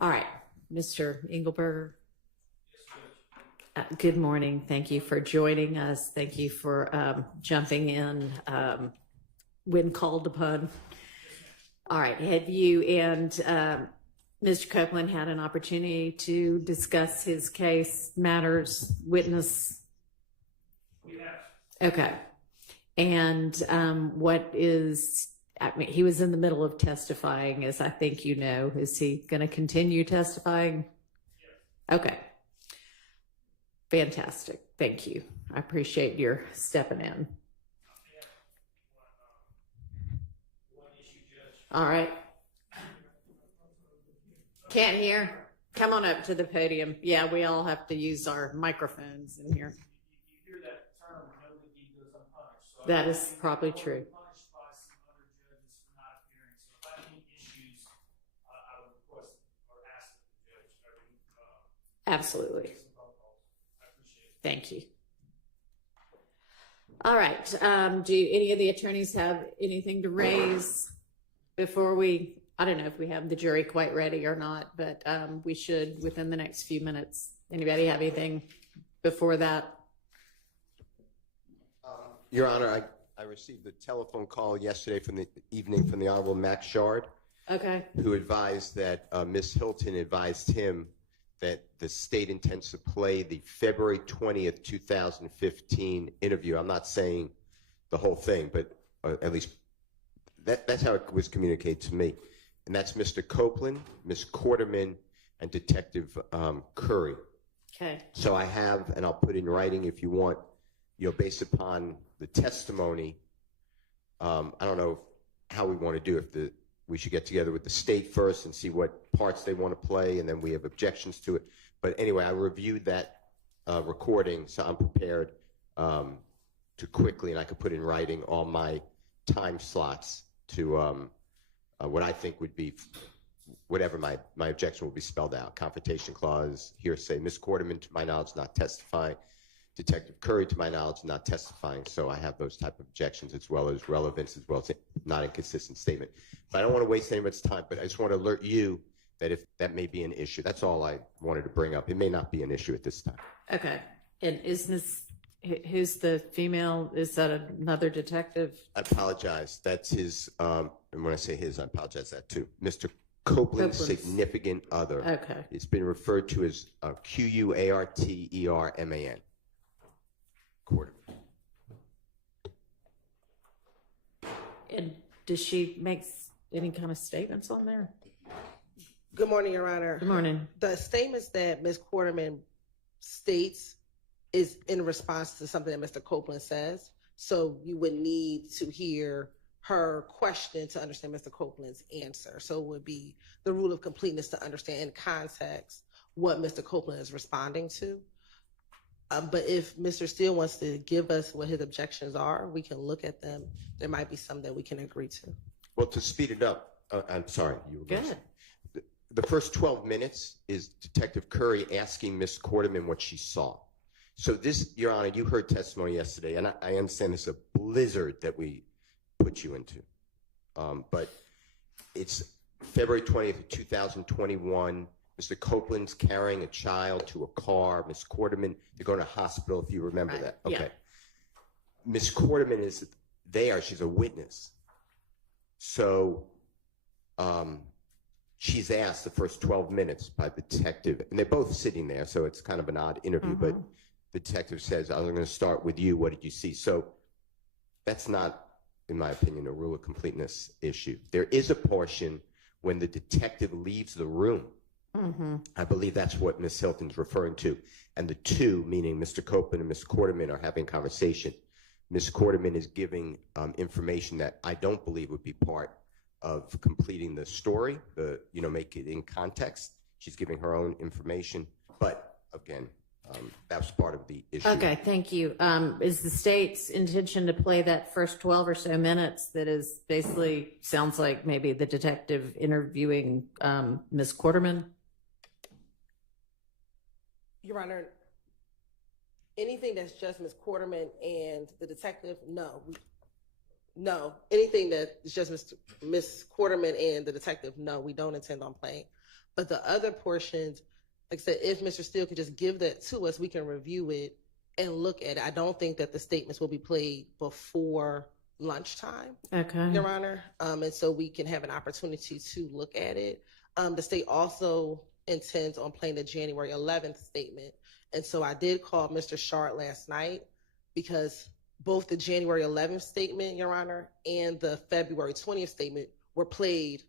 All right, Mr. Engelberger. Good morning. Thank you for joining us. Thank you for jumping in when called upon. All right, have you and Mr. Copeland had an opportunity to discuss his case, matters, witness? We have. Okay. And what is, I mean, he was in the middle of testifying, as I think you know. Is he going to continue testifying? Yes. Okay. Fantastic. Thank you. I appreciate your stepping in. One issue, Judge. All right. Can't hear? Come on up to the podium. Yeah, we all have to use our microphones in here. You hear that term, no good deed goes unpunished. So That is probably true. Punished by some other judges for not appearing. So if I have any issues, I would request or ask the judge. Absolutely. Some phone calls. I appreciate it. Thank you. All right. Do any of the attorneys have anything to raise before we, I don't know if we have the jury quite ready or not, but we should within the next few minutes. Anybody have anything before that? Your Honor, I received a telephone call yesterday from the evening from the Honorable Max Shard, Okay. who advised that Ms. Hilton advised him that the state intends to play the February 20th, 2015 interview. I'm not saying the whole thing, but at least that's how it was communicated to me. And that's Mr. Copeland, Ms. Quarterman, and Detective Curry. Okay. So I have, and I'll put in writing if you want, based upon the testimony, I don't know how we want to do it. We should get together with the state first and see what parts they want to play, and then we have objections to it. But anyway, I reviewed that recording, so I'm prepared to quickly, and I could put in writing all my time slots to what I think would be, whatever my objection will be spelled out. Confrontation clause, hearsay. Ms. Quarterman, to my knowledge, not testifying. Detective Curry, to my knowledge, not testifying. So I have those type of objections, as well as relevance, as well as not inconsistent statement. But I don't want to waste anybody's time, but I just want to alert you that if that may be an issue. That's all I wanted to bring up. It may not be an issue at this time. Okay. And who's the female? Is that another detective? I apologize. That's his, and when I say his, I apologize that too. Mr. Copeland's significant other. Okay. It's been referred to as Quarterman. Quarterman. And does she make any kind of statements on there? Good morning, Your Honor. Good morning. The statements that Ms. Quarterman states is in response to something that Mr. Copeland says. So you would need to hear her question to understand Mr. Copeland's answer. So it would be the rule of completeness to understand in context what Mr. Copeland is responding to. But if Mr. Steele wants to give us what his objections are, we can look at them. There might be some that we can agree to. Well, to speed it up, I'm sorry. You were Good. going to say. The first 12 minutes is Detective Curry asking Ms. Quarterman what she saw. So this, Your Honor, you heard testimony yesterday, and I understand it's a blizzard that we put you into. But it's February 20th, 2021. Mr. Copeland's carrying a child to a car. Ms. Quarterman, they're going to hospital, if you remember Right. that. Okay. Yeah. Ms. Quarterman is there. She's a witness. So she's asked the first 12 minutes by the detective, and they're both sitting there, so it's kind of an odd interview, but the detective says, I'm going to start with you. What did you see? So that's not, in my opinion, a rule of completeness issue. There is a portion when the detective leaves the room. Mm-hmm. I believe that's what Ms. Hilton's referring to. And the two, meaning Mr. Copeland and Ms. Quarterman, are having conversation. Ms. Quarterman is giving information that I don't believe would be part of completing the story, make it in context. She's giving her own information, but again, that was part of the issue. Okay, thank you. Is the state's intention to play that first 12 or so minutes that is basically, sounds like maybe the detective interviewing Ms. Quarterman? Your Honor, anything that's just Ms. Quarterman and the detective, no. No. Anything that is just Ms. Quarterman and the detective, no, we don't intend on playing. But the other portions, like I said, if Mr. Steele could just give that to us, we can review it and look at it. I don't think that the statements will be played before lunchtime, Okay. Your Honor. And so we can have an opportunity to look at it. The state also intends on playing the January 11th statement. And so I did call Mr. Shard last night because both the January 11th statement, Your Honor, and the February 20th statement were played.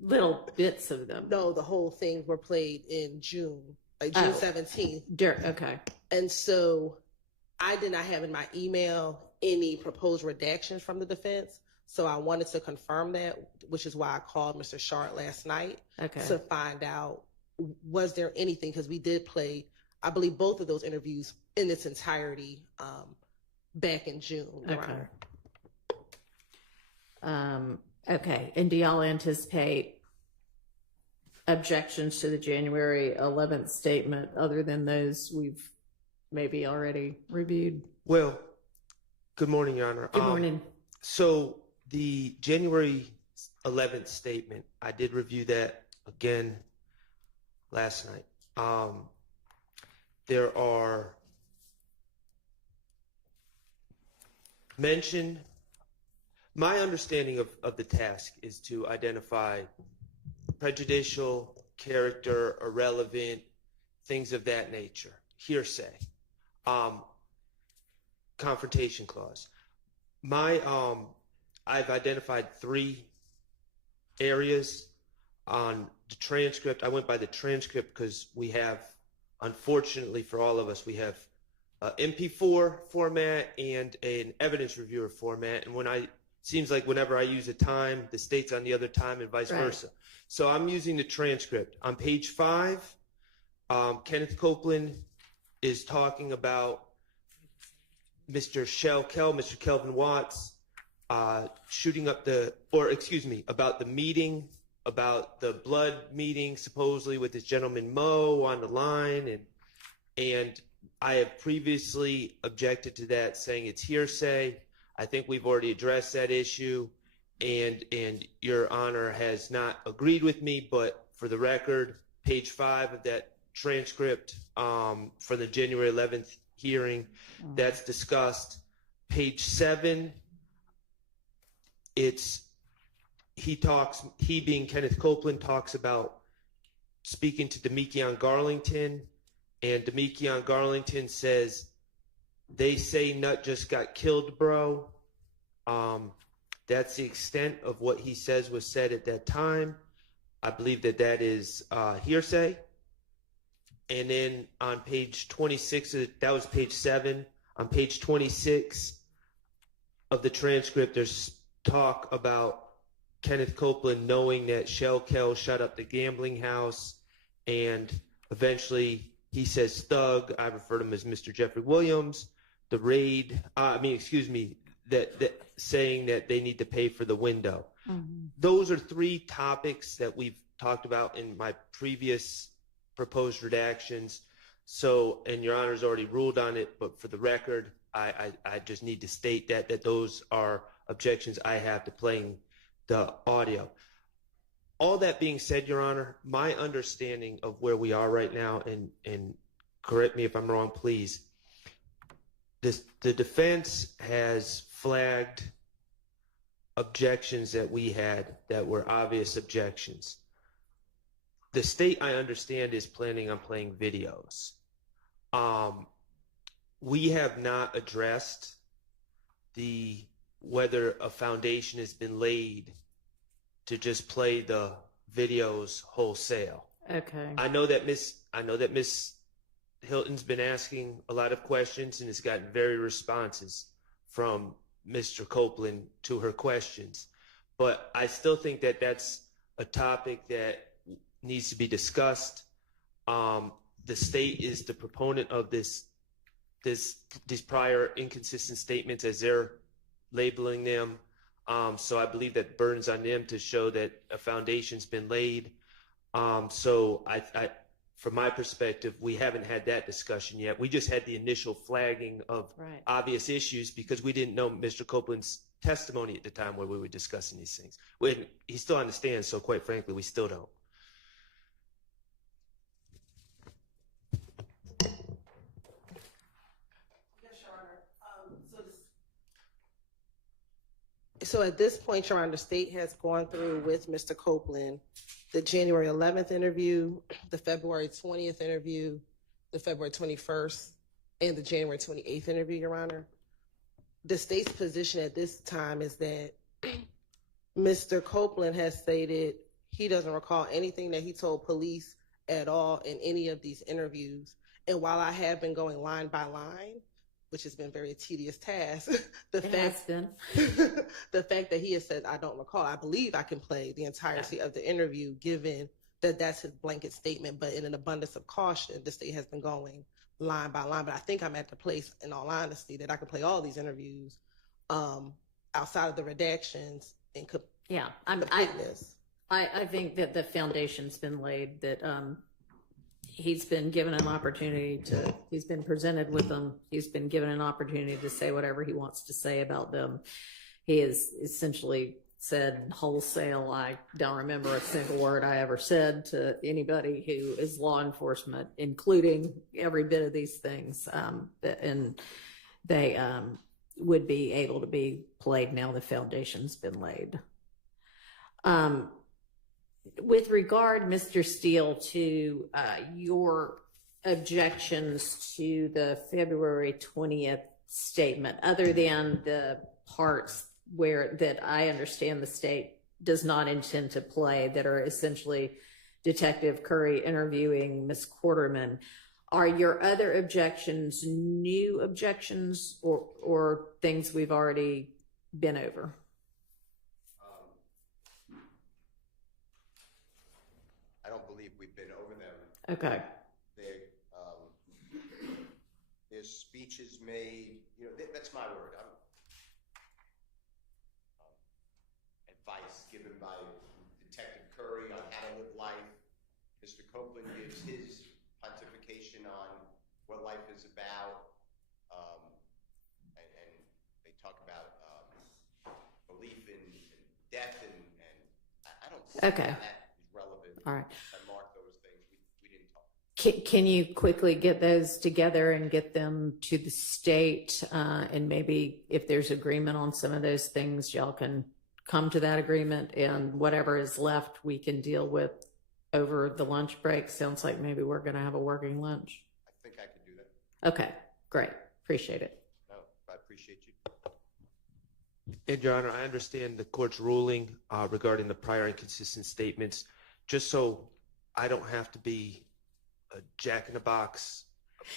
Little bits of them. No, the whole thing were played in June, like June 17th. Okay. And so I did not have in my email any proposed redactions from the defense. So I wanted to confirm that, which is why I called Mr. Shard last night to find out, was there anything, because we did play, I believe, both of those interviews in its entirety back in June, Your Honor. Okay. And do y'all anticipate objections to the January 11th statement other than those we've maybe already reviewed? Well, good morning, Your Honor. Good morning. So the January 11th statement, I did review that again last night. There are mentioned, my understanding of the task is to identify prejudicial, character, irrelevant, things of that nature, hearsay, confrontation clause. I've identified 3 areas on the transcript. I went by the transcript because we have, unfortunately for all of us, we have MP4 format and an evidence reviewer format. And seems like whenever I use a time, the state's on the other time and vice versa. So I'm using the transcript. On page 5, Kenneth Copeland is talking about Mr. Mr. Kelvin Watts, shooting up about the meeting, about the blood meeting supposedly with this gentleman Mo on the line. And I have previously objected to that, saying it's hearsay. I think we've already addressed that issue, and Your Honor has not agreed with me, but for the record, page 5 of that transcript for the January 11th hearing, that's discussed. Page 7, he being Kenneth Copeland talks about speaking to Demekion Garlington, and Demekion Garlington says, "They say Nut just got killed, bro." That's the extent of what he says was said at that time. I believe that is hearsay. And then on page 26, that was page 7. On page 26 of the transcript, there's talk about Kenneth Copeland knowing that Shell Kell shut up the gambling house, and eventually he says thug. I refer to him as Mr. Jeffrey Williams. The raid, that saying that they need to pay for the window. Mm-hmm. Those are 3 topics that we've talked about in my previous proposed redactions. So, and Your Honor's already ruled on it, but for the record, I just need to state that those are objections I have to playing the audio. All that being said, Your Honor, my understanding of where we are right now, and correct me if I'm wrong, please, the defense has flagged objections that we had that were obvious objections. The state, I understand, is planning on playing videos. We have not addressed whether a foundation has been laid to just play the videos wholesale. Okay. I know that Miss Hilton's been asking a lot of questions and has gotten very responses from Mr. Copeland to her questions. But I still think that that's a topic that needs to be discussed. The state is the proponent of these prior inconsistent statements, as they're labeling them. So I believe that burden's on them to show that a foundation's been laid. So from my perspective, we haven't had that discussion yet. We just had the initial flagging of Right. obvious issues because we didn't know Mr. Copeland's testimony at the time where we were discussing these things. He still understands, so quite frankly, we still don't. So at this point, Your Honor, the state has gone through with Mr. Copeland the January 11th interview, the February 20th interview, the February 21st, and the January 28th interview, Your Honor. The state's position at this time is that Mr. Copeland has stated he doesn't recall anything that he told police at all in any of these interviews. And while I have been going line by line, which has been a very tedious task, the fact that he has said, I don't recall, I believe I can play the entirety of the interview, given that that's his blanket statement. But in an abundance of caution, the state has been going line by line. But I think I'm at the place, in all honesty, that I can play all these interviews outside of the redactions and Yeah. I think that the foundation's been laid, that he's been given an opportunity he's been presented with them. He's been given an opportunity to say whatever he wants to say about them. He has essentially said wholesale, I don't remember a single word I ever said to anybody who is law enforcement, including every bit of these things. And they would be able to be played now the foundation's been laid. With regard, Mr. Steele, to your objections to the February 20th statement, other than the parts that I understand the state does not intend to play, that are essentially Detective Curry interviewing Ms. Quarterman, are your other objections new objections or things we've already been over? I don't believe we've been over them. Okay. There's speeches made, that's my word. Advice given by Detective Curry on how to live life. Mr. Copeland gives his pontification on what life is about. And they talk about belief in death, and I don't see Okay. how that is relevant. All right. I marked those things. We didn't talk. Can you quickly get those together and get them to the state? And maybe if there's agreement on some of those things, y'all can come to that agreement, and whatever is left, we can deal with over the lunch break. Sounds like maybe we're going to have a working lunch. I think I could do that. Okay, great. Appreciate it. No, I appreciate you. And Your Honor, I understand the court's ruling regarding the prior inconsistent statements. Just so I don't have to be a jack in the box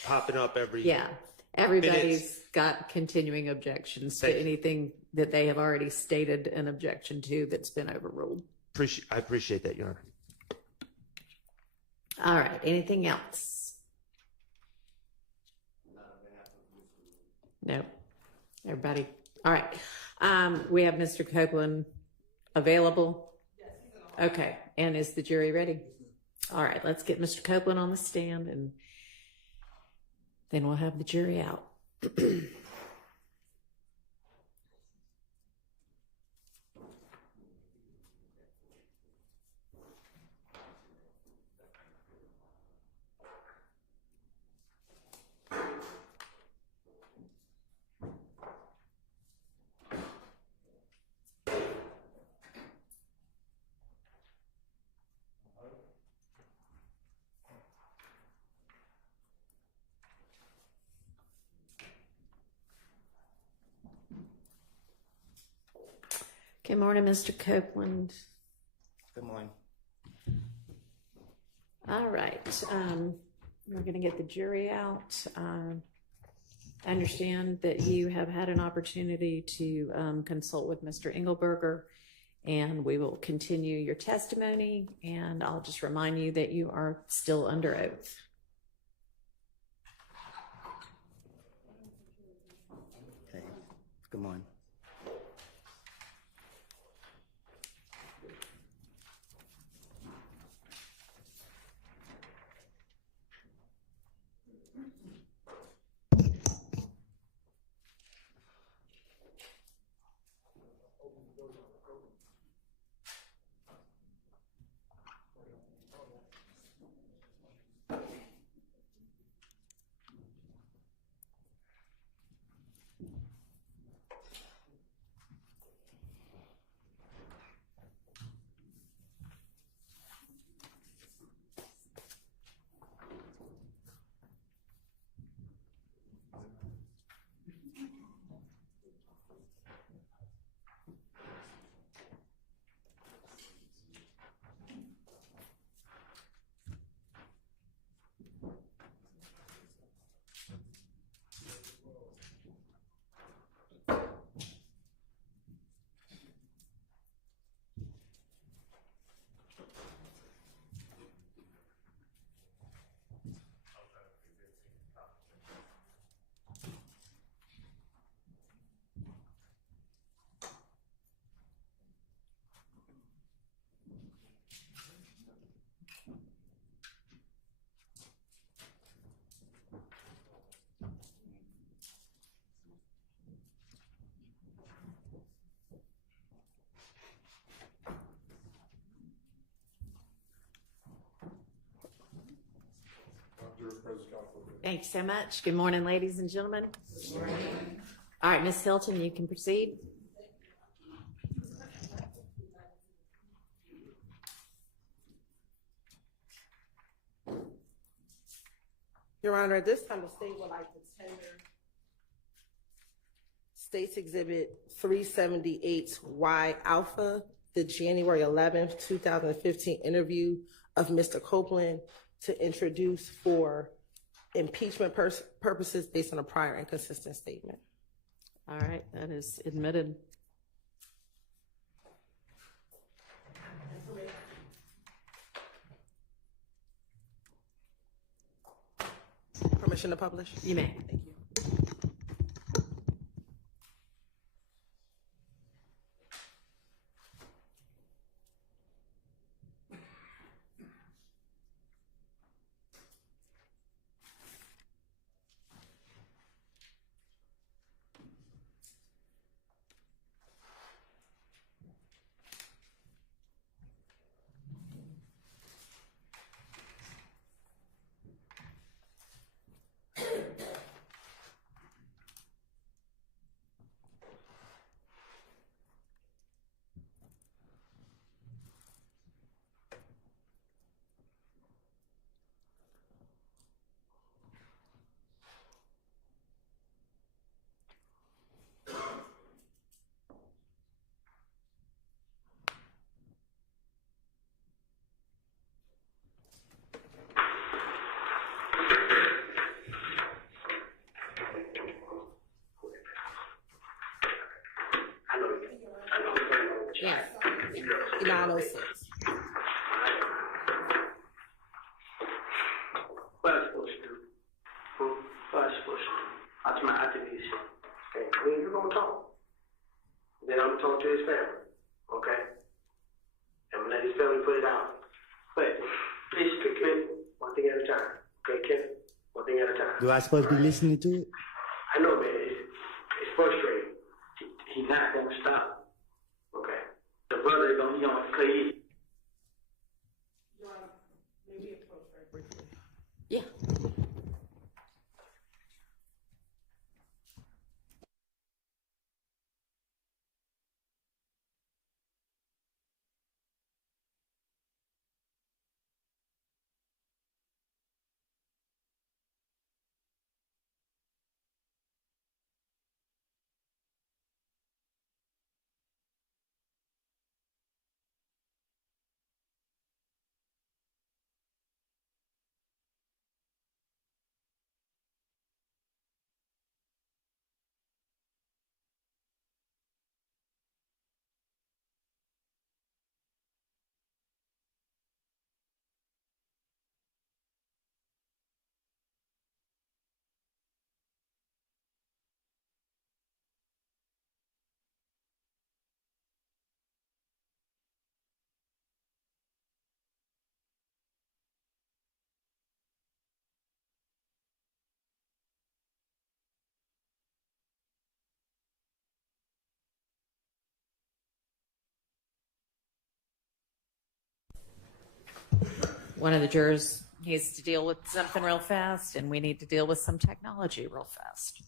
popping up every Yeah, everybody's minutes. got continuing objections to Thank you. anything that they have already stated an objection to that's been overruled. I appreciate that, Your Honor. All right, anything else? No. Everybody? All right. We have Mr. Copeland available? Okay, and is the jury ready? All right, let's get Mr. Copeland on the stand, and then we'll have the jury out. Good morning, Mr. Copeland. Good morning. All right, we're gonna get the jury out. I understand that you have had an opportunity to consult with Mr. Engelberger, and we will continue your testimony, and I'll just remind you that you are still under oath. Okay. Good morning. Thanks so much. Good morning, ladies and gentlemen. Good morning. All right, Ms. Hilton, you can proceed. Your Honor, at this time, the state would like to tender State's Exhibit 378Y Alpha, the January 11th, 2015 interview of Mr. Copeland to introduce for impeachment purposes based on a prior inconsistent statement. All right, that is admitted. Permission to publish? You may. Thank you. Yes. 906. What am I supposed to do? What am I supposed to do? That's my activation. Okay, when you gonna talk? Then I'm gonna talk to his family. Okay? I'm gonna let his family put it out. But please, Ken, one thing at a time. Okay, Ken? One thing at a time. Do I supposed to be listening to it? I know, man. It's frustrating. He's not gonna stop. Okay? The brother is gonna play it. Yeah. one of the jurors needs to deal with something real fast, and we need to deal with some technology real fast.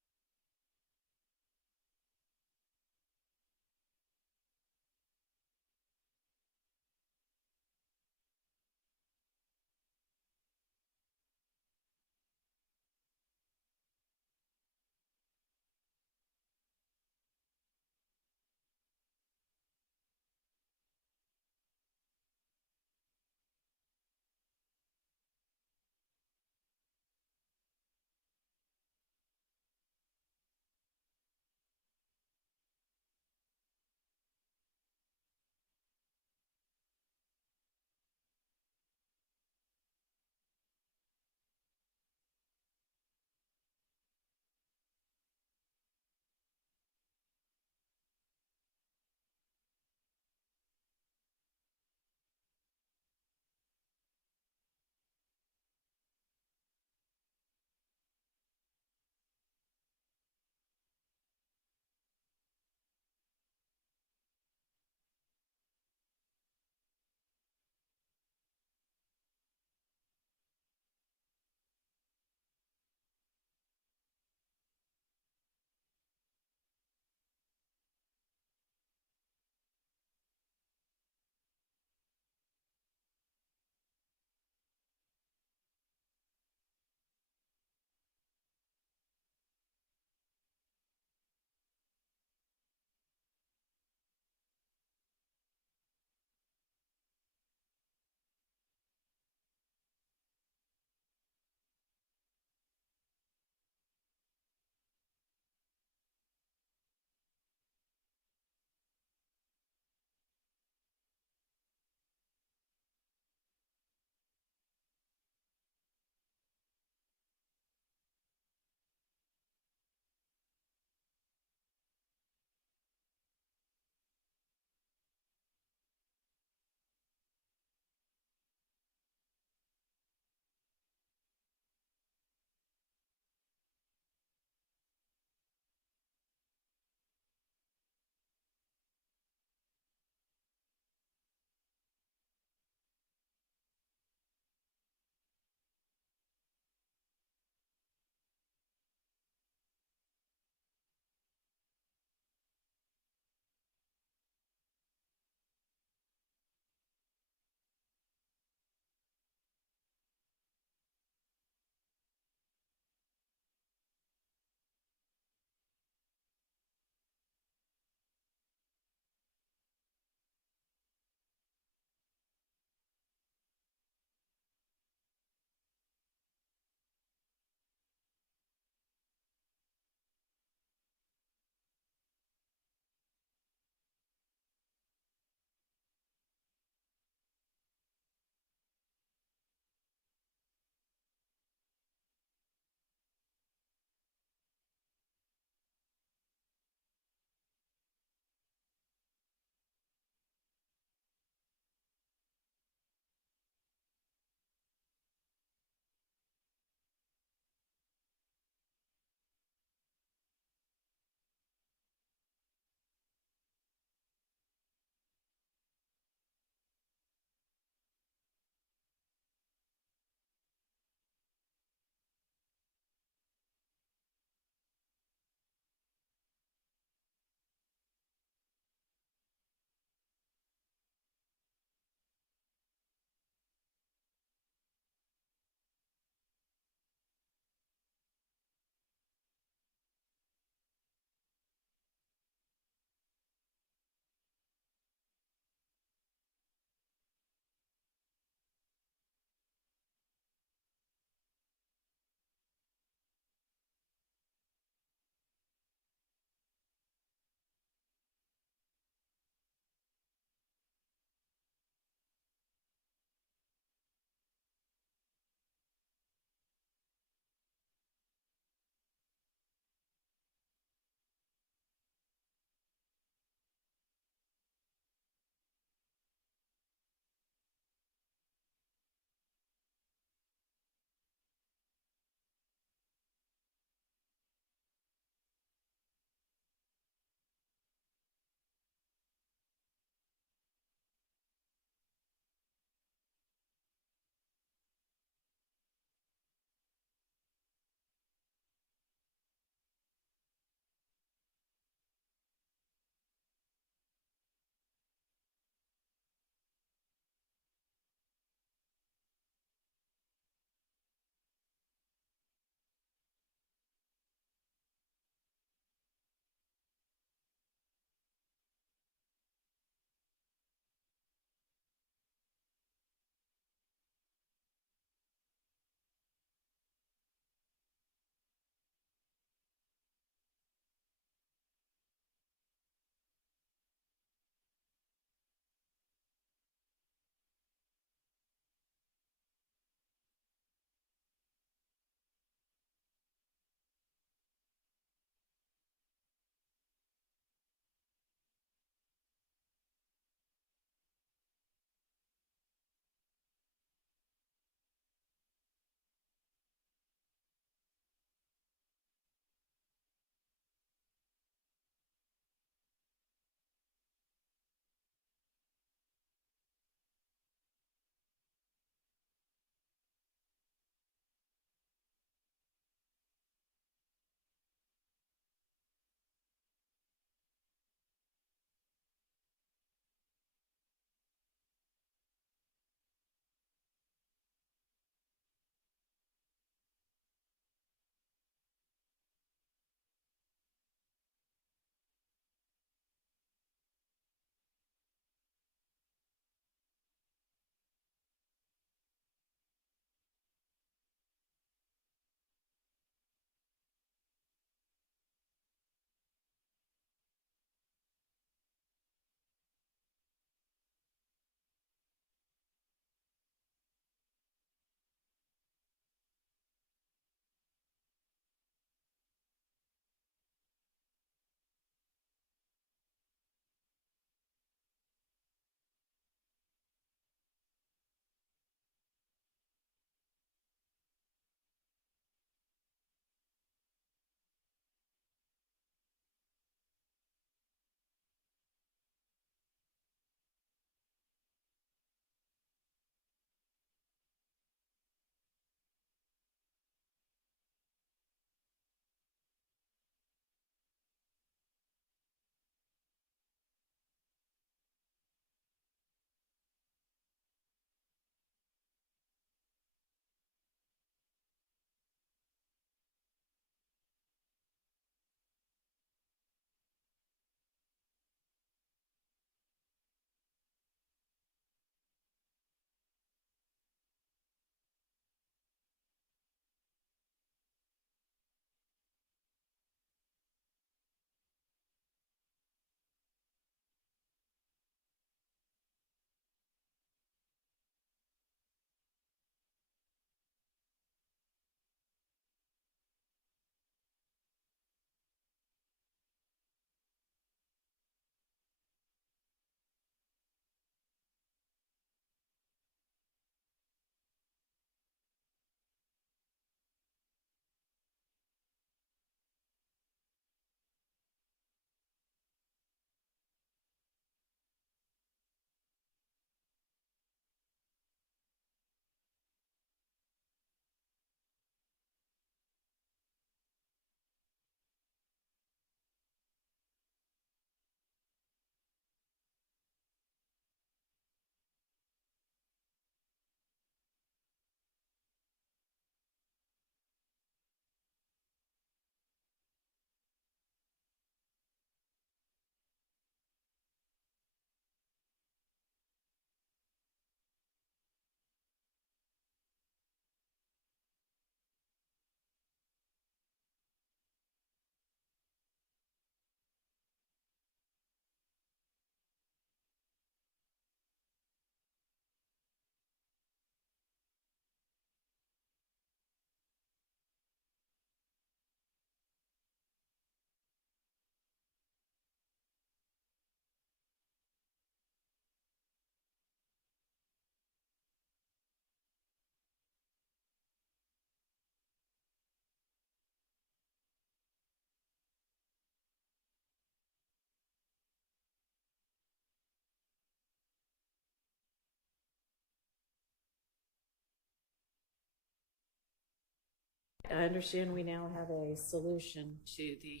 I understand we now have a solution to the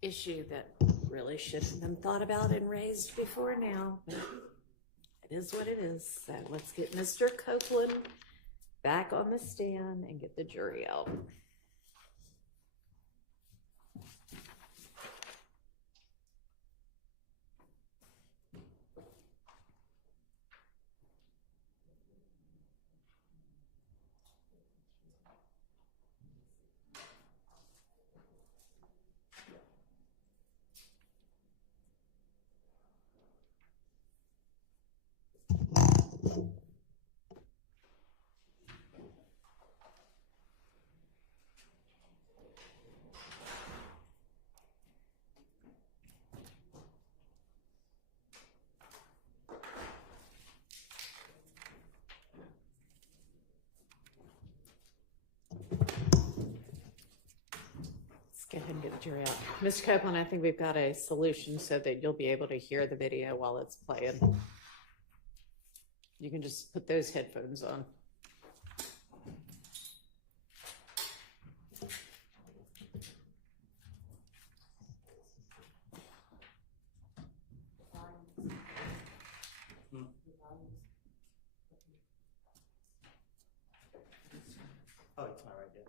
issue that really should have been thought about and raised before now. But it is what it is. So let's get Mr. Copeland back on the stand and get the jury out. Go ahead and get the jury out. Mr. Copeland, I think we've got a solution so that you'll be able to hear the video while it's playing. You can just put those headphones on. Oh, it's not right there.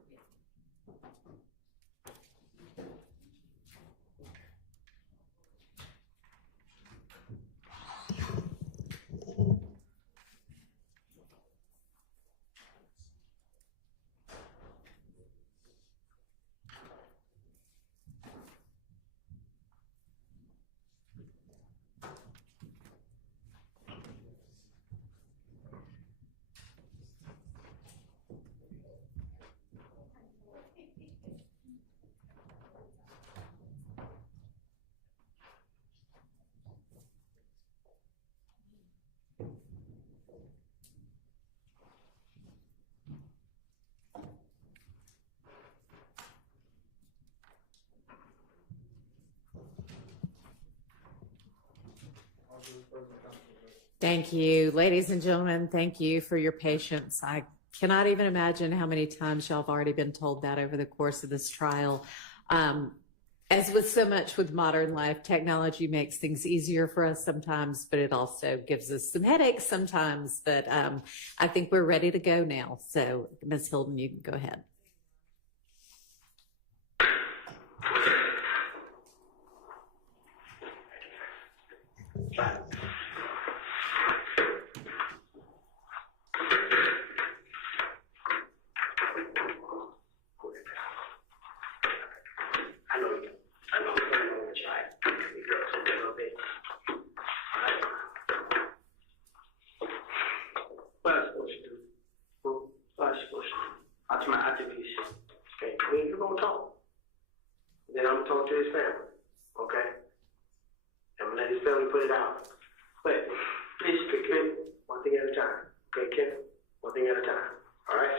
Thank you. Ladies and gentlemen, thank you for your patience. I cannot even imagine how many times y'all have already been told that over the course of this trial. As with so much with modern life, technology makes things easier for us sometimes, but it also gives us some headaches sometimes. But I think we're ready to go now. So, Ms. Hilden, you can go ahead. To his family, okay? I'm gonna let his family put it out. But please, Kim, one thing at a time. Okay, Kim? One thing at a time. All right?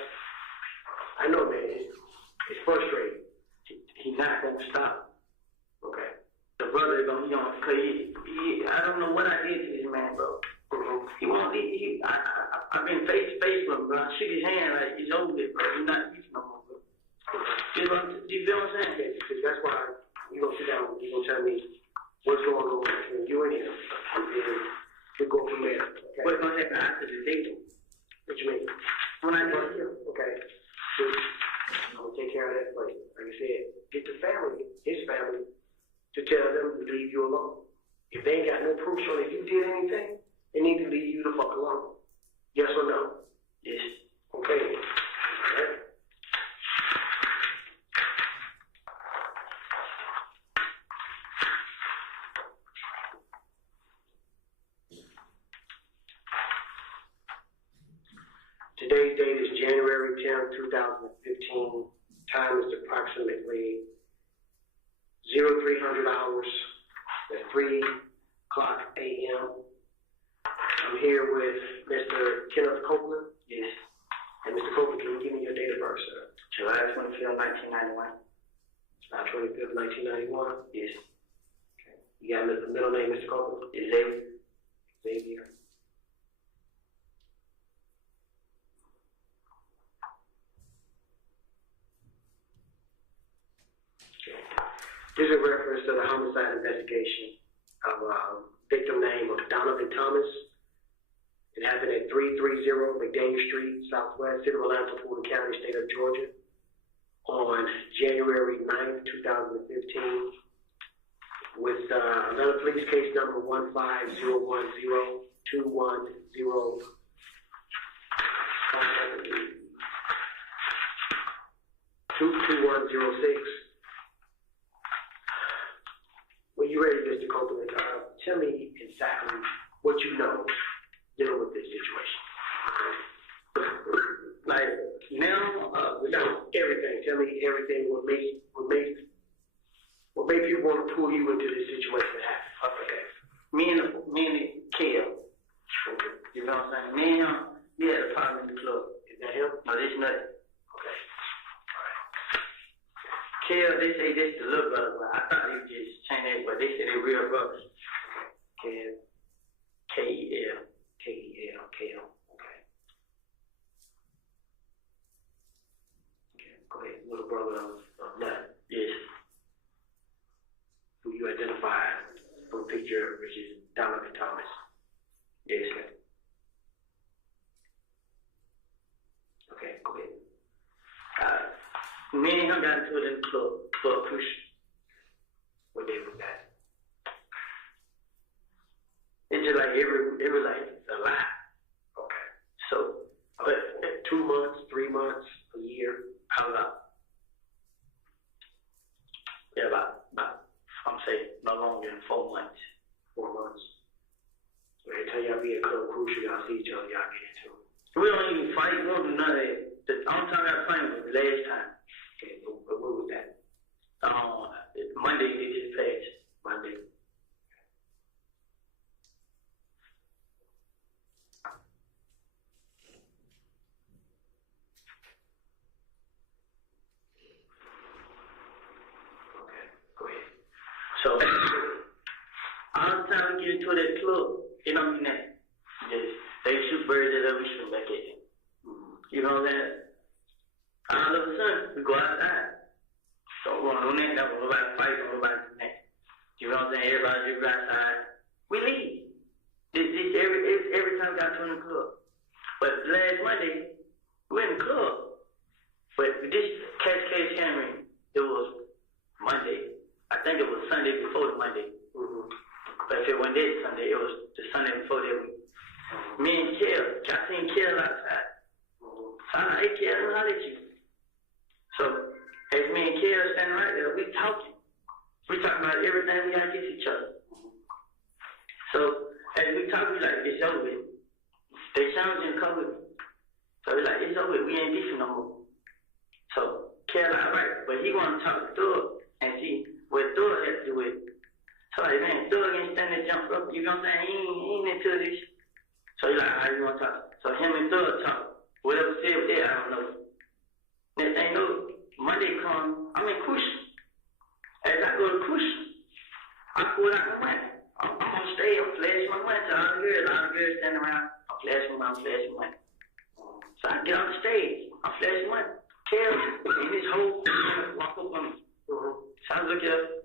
I know, man. It's frustrating. He's not gonna stop. Okay? The brother gonna, I don't know what I did to this man, bro. He won't. I've been face to face with him, bro. I shook his hand like he's over it, bro. He's not used no more, bro. You feel what I'm saying? Because that's why. You're going to sit down and you're going to tell me what's going on between you and him. And then we'll go from there. Okay? What's going to happen after the date? What you mean? When I get here. Okay. So, I'm going to take care of that for you. Like I said, get the family, his family, to tell them to leave you alone. If they ain't got no proof showing that you did anything, they need to leave you the fuck alone. Yes or no? Yes. Okay. All right. Today's date is January 10th, 2015. Time is approximately 0300 hours at 3 o'clock a.m. I'm here with Mr. Kenneth Copeland. Yes. And Mr. Copeland, can you give me your date of birth, sir? July 25th, 1991. July 25th, 1991? Yes. Okay. You got a middle name, Mr. Copeland? Xavier. Xavier. This is a reference to the homicide investigation of victim name of Donovan Thomas. It happened at 330 McDaniel Street, Southwest, City of Atlanta, Fulton County, State of Georgia, on January 9th, 2015, with Atlanta Police Case number 15010210210. When you're ready, Mr. Copeland, tell me exactly what you know dealing with this situation. Like now, everything. Tell me everything. What made people want to pull you into this situation that happened? Okay. Me and Kale. You know what I'm saying? Me and him, we had a problem in the club. Is that him? No, this nothing. Okay. Kale, they say this the little brother, but I thought they just changed it, but they say they real brothers. Kale. K-E-L. K-E-L. Kale. Okay. Okay. Go ahead. Little brother of nothing. Yes. Who you identified from a picture, which is Donovan Thomas. Yes, sir. Okay, go ahead. Me and him got into it in the club push. What day was that? It's just like it was like a lot. Okay. So, but 2 months, 3 months, a year? how about? Yeah, about I'm saying no longer than 4 months. 4 months. So every time y'all be at Club Crucial, y'all see each other, y'all get into it. We don't even fight. We don't do none of that. The only time I fight was the last time. Okay, but what was that? Monday it just passed. Monday. Okay, go ahead. So all the time we get into that club, it don't mean that. Just they shoot birds at us, we shoot back at them. You know what I'm saying? All of a sudden, we go outside. Don't run on that, don't nobody fight, don't nobody do that. You know what I'm saying? Everybody just go outside. We leave. This every time we got to in the club. But last Monday, we were in the club. But this Cascade Cameron, it was Monday. I think it was Sunday before the Monday. But if it wasn't this Sunday, it was the Sunday before that week. Me and Kel, I seen Kel outside. So I'm like, hey Kel, let me holler at you. So as me and Kel standing right there, we talking. We talking about everything we gotta get to each other. So as we talk, we like, it's over with. They challenging the cover. So we like, it's over with. We ain't beefing no more. So Kel, alright, but he wanna talk to Thug and see what Thug has to do with it. So like, man, Thug ain't standing there jump up. You know what I'm saying? He ain't into this. So he's like, how you want to talk? So him and Thug talk. Whatever said with that, I don't know. Next thing you know, Monday come, I'm in Kush. As I go to Kush, I pull out my money. I'm on stage, I'm flashing my money to all the girls standing around. I'm flashing money. So I get on the stage, I'm flashing money. Kel, and this whole walk up on me. So I look at her,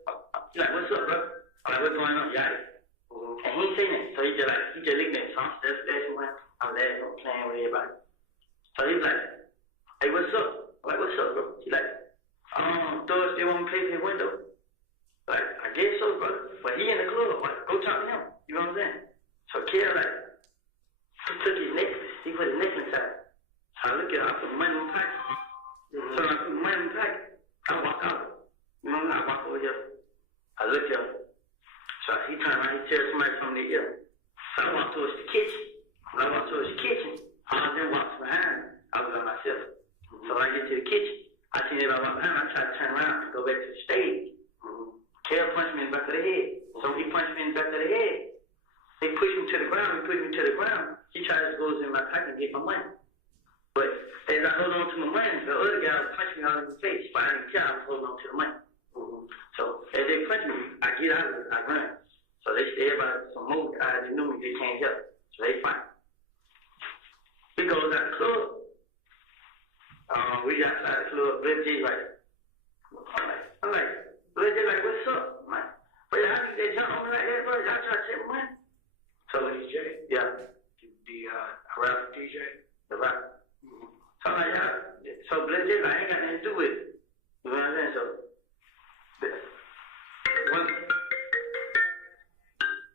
he's like, what's up, bro? I'm like, what's going on? Yada. And he ain't saying that. So he just looking at me. So I'm still flashing money. I'm laughing, I'm playing with everybody. So he's like, hey, what's up? I'm like, what's up, bro? He's like, Thug still want me to pay for his window. Like, I guess so, bro. But he in the club. Like, go talk to him. You know what I'm saying? So Kel, like, he took his necklace. He put his necklace out. So I look at him. I put money in my pocket. So I put money in my pocket. I walk out. You know what I mean? I walk over here. I look at him. So he turned around. He tells somebody from the ear. So I walk towards the kitchen. When I walk towards the kitchen, all of them walks behind me. I was by myself. So when I get to the kitchen, I see everybody walk behind me. I try to turn around and go back to the stage. Kel punched me in the back of the head. So he punched me in the back of the head. They pushed me to the ground. He tries to go in my pocket and get my money. But as I hold on to my money, the other guy punched me all in the face. But I didn't care. I was holding on to the money. So as they punch me, I get out of it. I run. So they say everybody, some more guys, they knew me. They can't help. So they fight. He goes out the club. We outside the club. Red J like, I'm like, Red J like, what's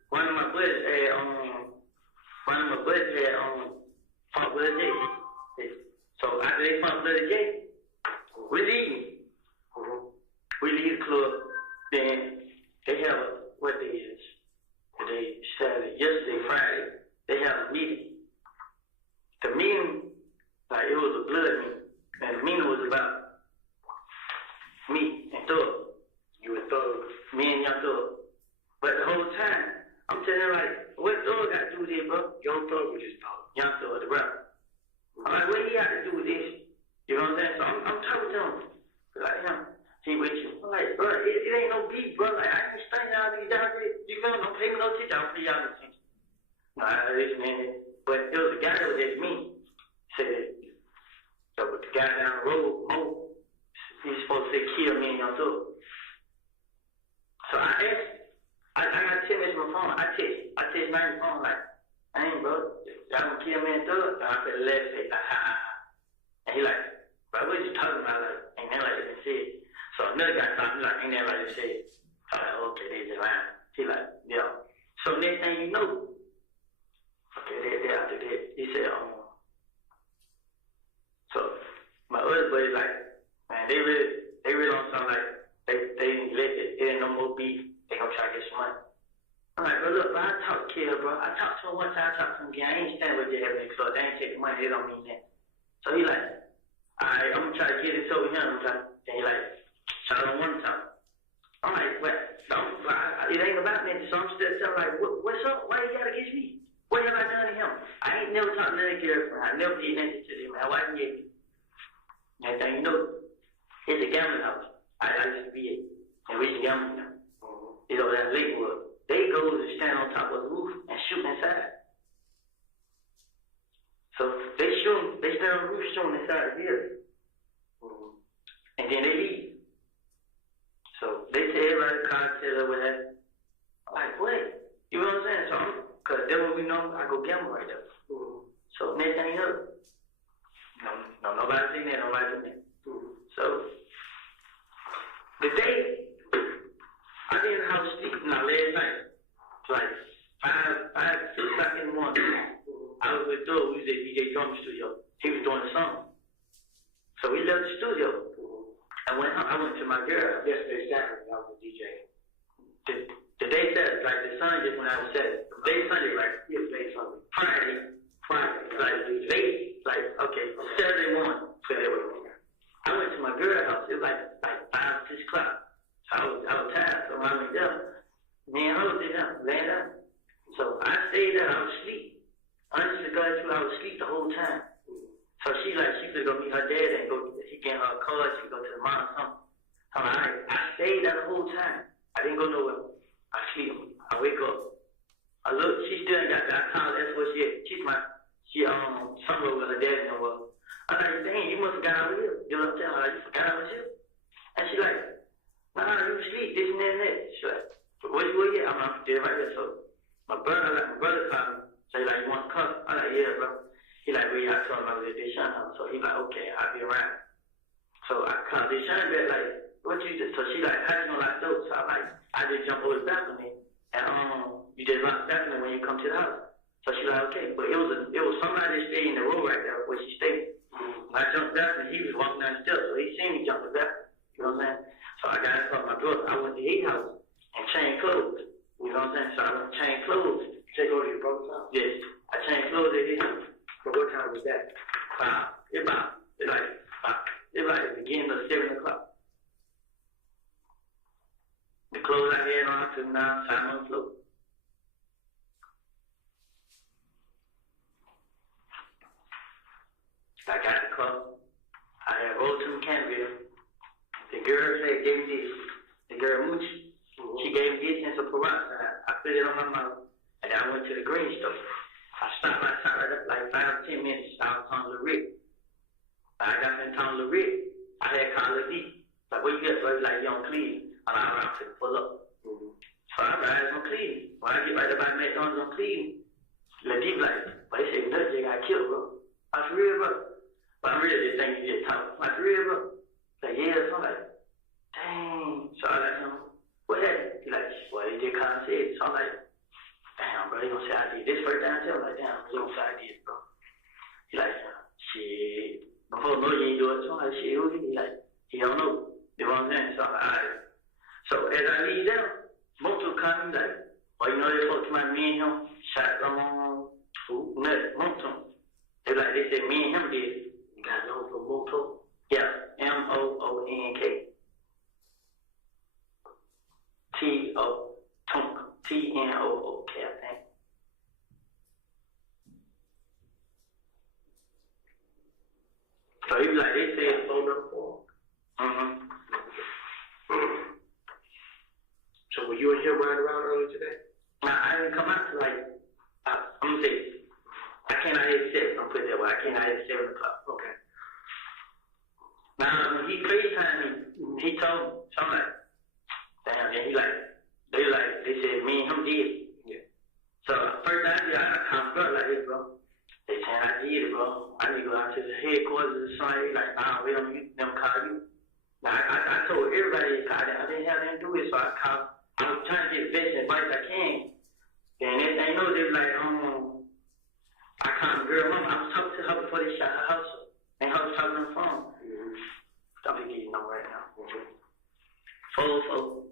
one of my buddies had fought with a J. So after they fought with a J, we leave. We leave the club. Then they have what day is today? Saturday. Yesterday, Friday. They have a meeting. The meeting, like it was a blood meeting, and the meeting was about me and Thug. You and Thug. Me and Young Thug. But the whole time, I'm telling her like, what Thug got to do with this, bro? Young Thug was just talking. Young Thug, the brother. I'm like, what he got to do with this? You know what I'm saying? So I'm talking to him. Like, he with you. I'm like, bro, it ain't no beef, bro. Like, I ain't staying out these down there. You feel me? Don't pay me no attention. I'll pay y'all no attention. Nah, this man. But it was a guy that was at me. Said, so the guy down the road, Mo, he's supposed to say, kill me and Young Thug. So I asked, I got 10 minutes on my phone. I text my phone, like, hey, bro, y'all gonna kill me and Thug? And I said, let's say, like, ha, ha, ha. And he like, bro, what you talking about? Like, ain't that like they said? So another guy talking, like, ain't that like they said? I'm like, okay, they just lying. He like, yeah. So next thing you know, okay, they after that, he said, so my other buddy like, man, they really don't sound like they neglected. It ain't no more beef. They gonna try to get some money. I'm like, bro, look, bro, I talked to Kill, bro. I talked to him one time, I talked to him again. I ain't standing with you having it, so they ain't taking money. They don't mean that. So he like, alright, I'm gonna try to get this over here. And he like, so I don't want to talk. I'm like, well, it ain't about me. So I'm still telling like, what's up? Why you gotta get me? What have I done to him? I ain't never talked to another girlfriend. I never did anything to them. My wife gave me. Next thing you know, it's a gambling house. I used to be it. And we used to gamble now. You know, that Lakewood. They go to stand on top of the roof and shoot inside. So they stand on the roof shooting inside the building. And then they leave. So they tell everybody the cocktail or whatever. I'm like, what? You know what I'm saying? So because that's what we know, I go gamble right there. So next thing you know, no, nobody seen that, nobody seen that. So the day I was in the house sleeping now last night, like 5, 6 o'clock in the morning. I was with Doug, we was at DJ Drum Studio. He was doing the song. So we left the studio. I went to my girl. Yesterday Saturday, I was a DJ. The day Saturday, like the sun just when I was Saturday. The day Sunday, right? Yes, day Sunday. Friday, like late, like okay, Saturday morning. I went to my girl's house. It was like 5, 6 o'clock. So I was tired, so I went down. Me and her was there, laying down. So I stayed there. I was asleep. Honestly, God, I was asleep the whole time. So she could go meet her dad and he get her a car, she go to the mom or something. I'm like, I stayed there the whole time. I didn't go nowhere. I sleep. I wake up. I look, she still ain't got that car. That's what she at. She somewhere with her dad and well. I'm like, dang, you must have got out of here. You know what I'm saying? Like, you forgot I was here. And she like, nah, you sleep, this and that and that. She like, where you at? I'm like, there right there. So my brother called me. So he like, you want to come? I'm like, yeah, bro. He like, well, I told him I was at Deshaun house. So he like, okay, I'll be around. So I called Deshaun back like, what you do? So she like, how you gonna lock the door? So I'm like, I just jump over the balcony and you just lock the balcony when you come to the house. So she like, okay, but it was somebody that stayed in the room right there where she stayed. When I jumped the balcony, he was walking down the steps, so he seen me jump the balcony. You know what I'm saying? So I got in front of my brother. I went to his house and changed clothes. You know what I'm saying? So I went to change clothes. Take over to your brother's house? Yes. I changed clothes at his house. But what time was that? It's like the beginning of 7 o'clock. The clothes I had on, I took them down, sat on the floor. I got the car. I had rolled to Canterville. The girl gave me this. The girl Moochie. She gave me this and some peroxide. I put it on my mouth. And then I went to the green store. I stopped outside right up like 5 or 10 minutes. I was on Lorette. I got in town Lorette. I had called D. Like, where you get? So he's like, you on Cleveland. I'm like, I'm to pull up. So I ride on Cleveland. When I get right up by McDonald's on Cleveland, Deep like, but they say, Nut J got killed, bro. I'm for real, bro. But I'm really just thinking you just talk. I'm for real, bro. Like, yeah, so I'm like, dang. So I like, what happened? He's like, gonna say I did this first time? I'm like, damn, you gonna say I did, bro. He like, shit. Before no, you ain't do it. So I'm like, shit, who he? He like, he don't know. You know what I'm saying? So I'm like, all right. So as I leave down, Moto come like, well, you know, they talk to my me and him shot Moto. They said me and him did. You got know from Moto? Yeah, Moonk. Tnook, I think. So he was like, they said phone number for him. So were you and him riding around earlier today? Now, I didn't come out till like, I'm gonna say, I came out here at 7, I'm put it that way. I came out here at 7 o'clock. Okay. Now, when he FaceTimed me, he told me, so I'm like, damn, and he like, they said me and him did. Yeah. So, first time I come bro, like, hey, bro, they saying I did it, bro. I need to go out to the headquarters or something. Like, nah, we don't use them call you. Now, I told everybody I didn't have them do it, so I called. I was trying to get best advice I can. And they know they was like, I called the girl mama. I was talking to her before they shot her house. And her was talking on the phone. I'm gonna get you number right now. 404.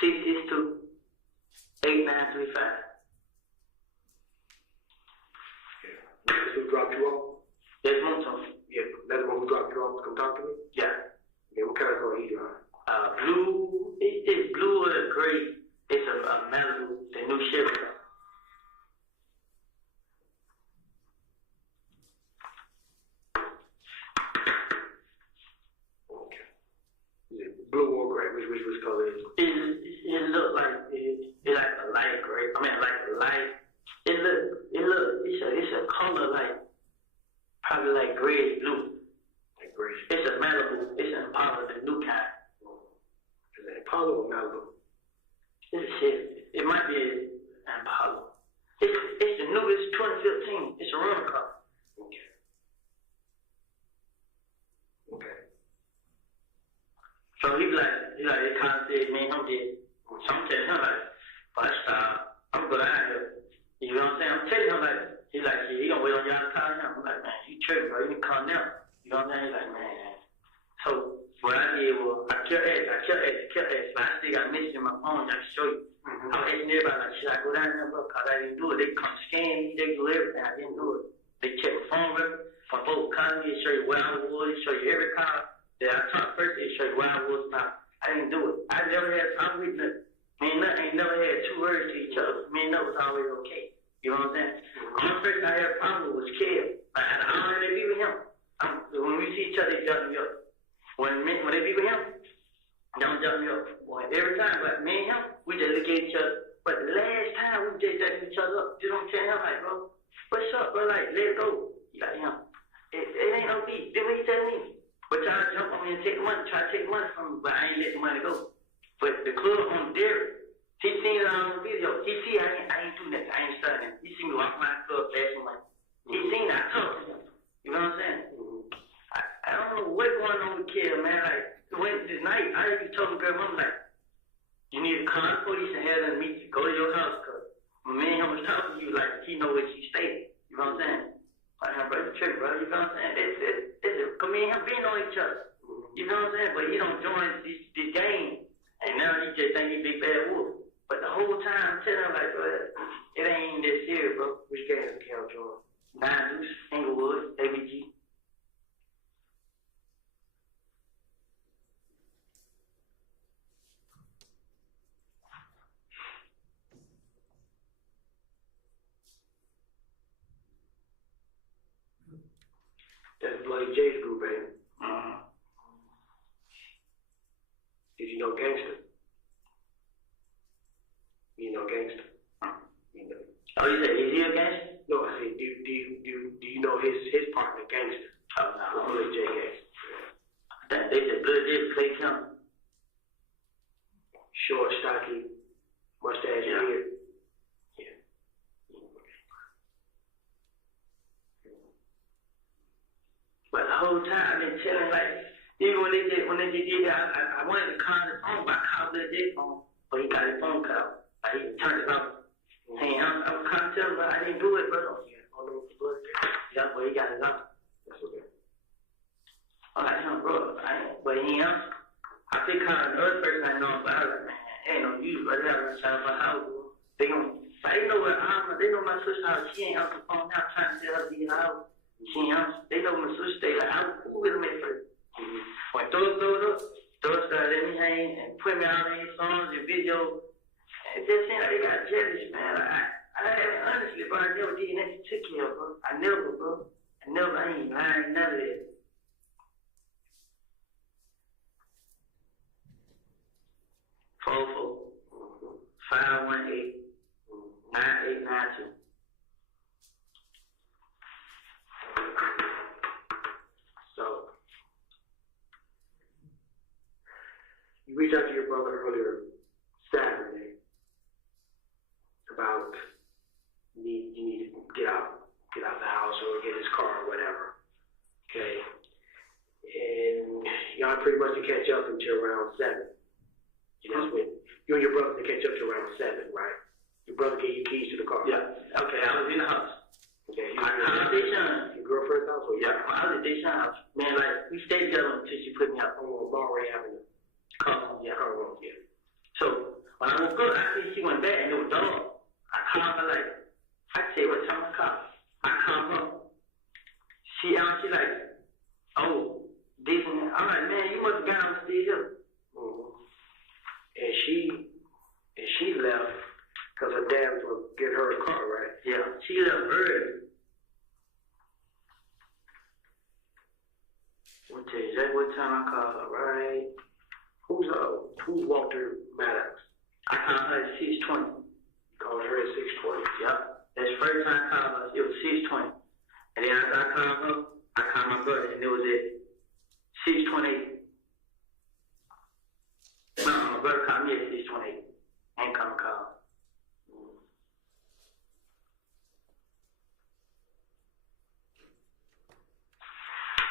662-8935. That's who dropped you off? That's Moto. Yeah, that's the one who dropped you off to come talk to me? Yeah. Yeah, what kind of car he drive? Blue. It's blue or gray. It's a Malibu, the new Chevy. Okay. Is it blue or gray? Which color is it? It look like it's like a light gray. I mean, like a light. It's a color like probably like gray blue. Like gray. It's a Malibu. It's an Impala, the new kind. Is it Impala or Malibu? It's a Chevy. It might be an Impala. It's the newest 2015. It's a rental car. Okay. Okay. So he they kind of said, man, I'm dead. So I'm telling him like, well, I'm good out here. You know what I'm saying? I'm telling him like, he gonna wait on y'all to call him. I'm like, man, you tripping, bro. You can call now. You know what I'm saying? He's like, man. So what I did was I kept asking. But I still got a message in my phone. I can show you. I was asking everybody like, should I go down there, bro? Cause I didn't do it. They come scan me. They do everything. I didn't do it. They check my phone record. My folks call me. They show you where I was. They show you every car that I talked first. They show you where I was. Now I didn't do it. I never had a problem with nothing. Me and nothing ain't never had two words to each other. Me and nothing was always okay. You know what I'm saying? The only person I had a problem with was Kev. I don't really be with him. When we see each other, they jump me up. When they be with him, they don't jump me up. Boy, every time, but me and him, we just look at each other. But the last time, we just jacked each other up. You know what I'm saying? I'm like, bro, what's up, bro? Like, let it go. You like, it ain't no beat. Do what he tell me. But y'all jump on me and take the money, try to take the money from me, but I ain't let the money go. But the club on Derek, he seen it on the video. He see I ain't do nothing. I ain't starting. He see me walk my club flashing money. He seen that. I talked to him. You know what I'm saying? I don't know what's going on with Kev, man. Like, when this night, I even told the girl, I'm like, you need to call the police and have them meet you. Go to your house, cause me and him was talking to you like he know where she stayed. You know what I'm saying? Like, brother, trick, brother. You know what I'm saying? Cause me and him been on each other. You know what I'm saying? But he don't join this game. And now he just think he big bad wolf. But the whole time I'm telling him like, bro, it ain't that serious, bro. Which game does Cal join? 9 Deuce, Inglewood, ABG. That's Bloody J's group, ain't it? Did you know Gangster? You know Gangster? You know. Oh, you said, is he a gangster? No, I said, do you know his partner, Gangster? Oh, no. Bloody J Gangster. They said Bloody J play him. Short, stocky, mustache, Yeah. beard. Yeah. But the whole time I've been telling like, Even when they did that, I wanted to call his phone, but I called the J phone, but he got his phone cut off. He turned it off. Hey, I was trying to tell him, but I didn't do it, bro. Yeah, but he got it off. That's okay. I'm like, bro, but he ain't answer. I think calling the other person I know, but I was like, man, ain't no use, but they have a child for house. They know where they know my sister house. She ain't answer the phone now, trying to tell her to be house. She ain't answer. They know my sister stay like, who will make her? When those started let me hang and put me out in songs and videos. It just seemed like they got jealous, man. Honestly, bro, I never did nothing took care of, bro. I ain't lying, none of that. Four 518 9892. So, you reached out to your brother earlier Saturday about you need to get out the house or get his car or whatever. Okay. And y'all pretty much to catch up until around 7. And that's when you and your brother to catch up to around 7, right? Your brother gave you keys to the car. Yeah. Okay, I was in the house. Okay. I was at Deshaun. Your girlfriend's house? Or Yeah, I was at Deshaun house. Man, like, we stayed together until she put me out. on Monterey Avenue. Yeah. Car yeah. So, when I woke up, I see she went back and it was dark. I called her like, I tell you what time I called. I called her. She like, oh, this and that. I'm like, man, you must have got on still. Mm-hmm. And she left because her dad was going to get her a car, right? Yeah, she left early. I'll tell you exactly what time I called her, right? Who's Walter Maddox? I called her at 6:20. Called her at 6:20. Yep. That's the first time I called her. It was 6:20. And then after I called her, I called my brother, and it was at 6:28. No, my brother called me at 6:28. I ain't come call.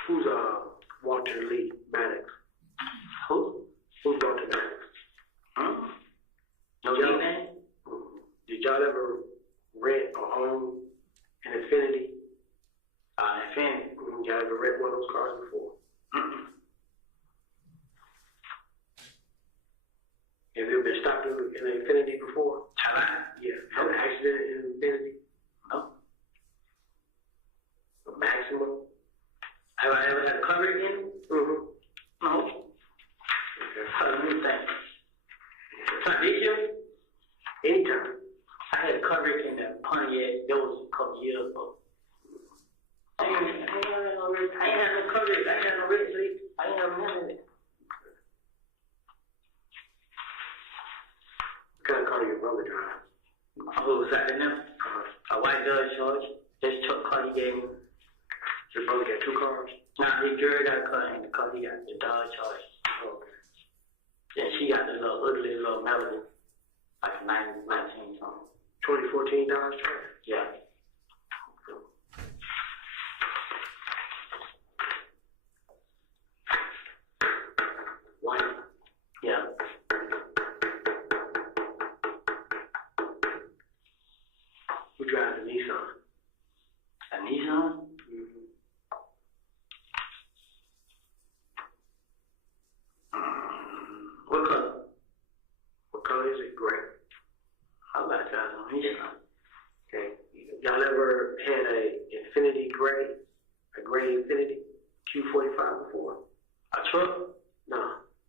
Who's Walter Lee Maddox? Who? Who's Walter Maddox? No nickname? Did y'all ever rent or own an Infinity? Infinity. Y'all ever rent one of those cars before? Have you ever been stopped in an Infinity before? Have I? Yeah. Had an accident in an Infinity? No. A Maxima? Have I ever had a cover again? Mm-hmm. No. Okay. Let me think. This year? Anytime. I had a coverage in the Pontiac. That was a couple years ago. I ain't had no coverage. I ain't had no red sleep. I ain't have none of it. What kind of car do your brother drive? Who was that in them? A white Dodge Charge. This truck car he gave me. Your brother got 2 cars? Nah, he drew that car in the car. He got the Dodge Charge. Okay. Then she got the little ugly little Melody. Like a 19 something. 2014 Dodge Charger? Yeah. White? Yeah. Who drives a Nissan? A Nissan? Mm-hmm. What color? What color is it? Gray. I like to drive a Nissan. Okay. Y'all ever had a Infinity Gray? A gray Infinity Q45 before? A truck? No.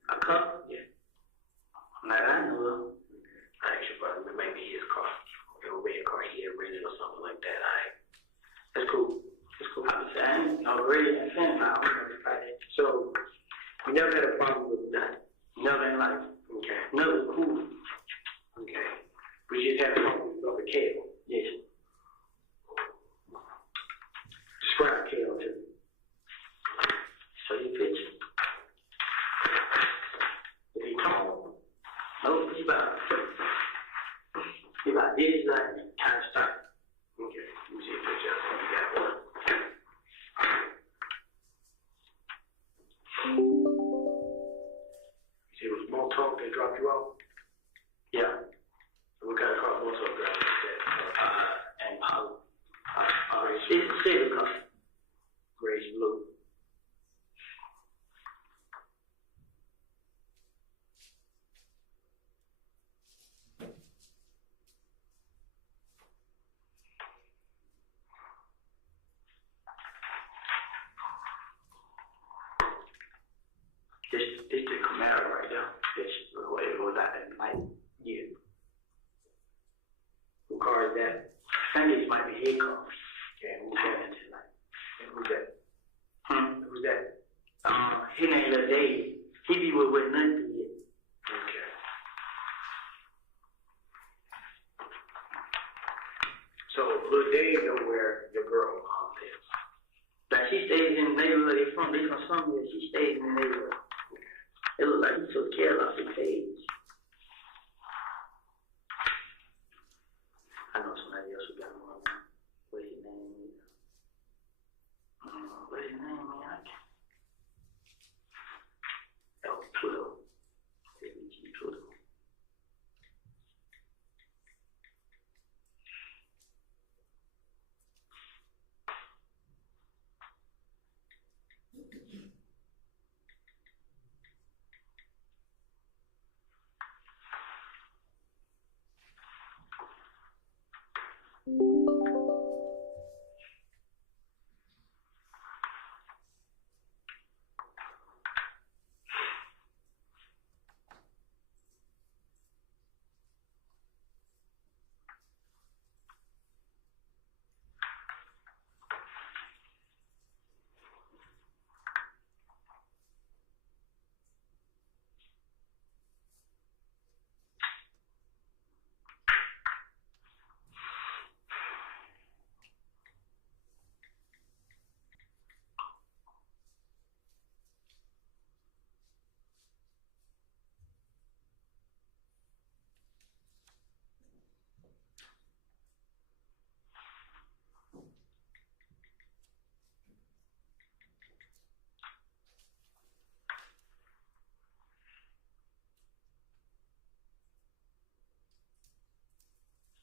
A cup? Yeah. Like I know. I asked your brother, maybe his car. A red car he had rented or something like that. That's cool. That's cool. I was saying, no red and fin. I don't know if I did. So, you never had a problem with that? Never in life. Okay. Never cool. Okay. But you just had a problem with the cable. Yes. Describe cable to me. Show you a picture. Is he tall? Nope, he about this, like, kind of start. Okay. Let me see a picture of him. You got one. drop you off? Yeah. What kind of car? What's up, girl? And it's a city car. Grayish blue. This the Camaro right there. This it was out that night. Yeah. Who car is that? I think it might be his car. Yeah, who's that? And who's that? Who's that? His name is Dave. He be with nothing yet. Okay. So, Lil Dave know where your girl is. Like she stays in the neighborhood. They from somewhere. She stays in the neighborhood. It look like he took care of his page. I know somebody else who got one. What's his name? What's his name, man? That was Twitter. Twitter.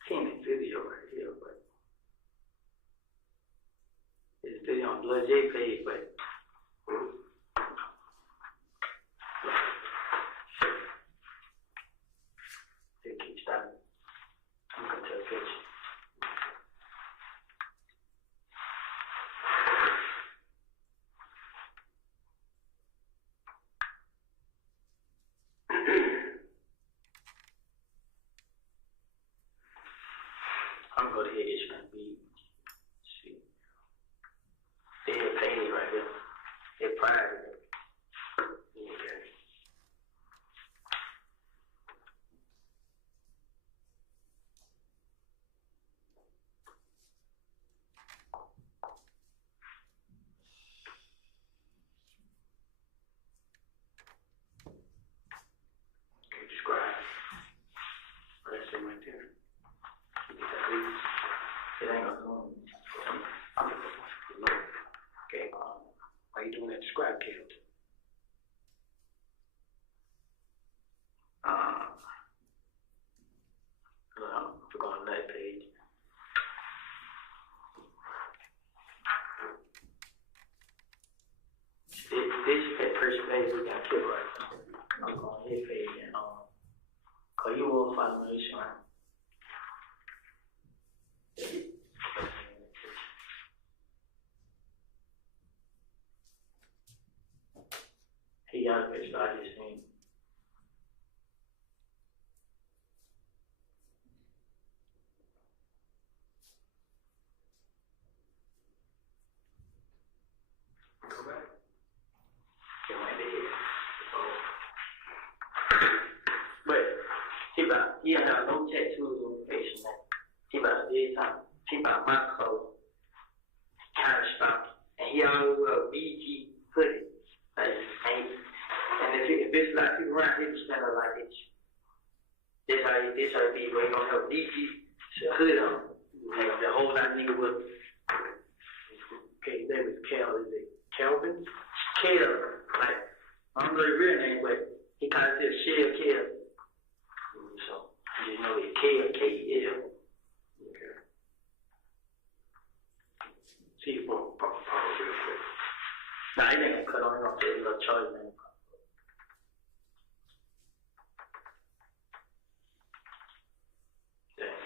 Seen the video right here, but it's video on Blood J page, but it keeps stopping. I'm gonna take a picture. I'm gonna go to his H1B. See. They have paid right here. They private. Okay. Okay, describe. That's it right there. It ain't gonna do it. Okay. Why you doing that describe killed? We're going to that page. This first page we got killed right now. I'm going to his page and cause you will find me, right? He got a picture I just seen. Go back. It went there. But he had no tattoos on his face, man. He about this time. He about my color. Kind of stopped. And he always wear a BG hoodie. Like, and if it's like people around here, stand up like this. This how it be, but he gonna have a BG hood on. Like the whole lot of nigga with. Okay, his name is Cal. Is it Calvin? Kel, like, I don't know his real name, but he kind of said Shell Kel. just know it's K or K-E-L. Okay. See you for pause real quick. Nah, it ain't gonna cut on it. I'll tell you about Charlie, man. Damn,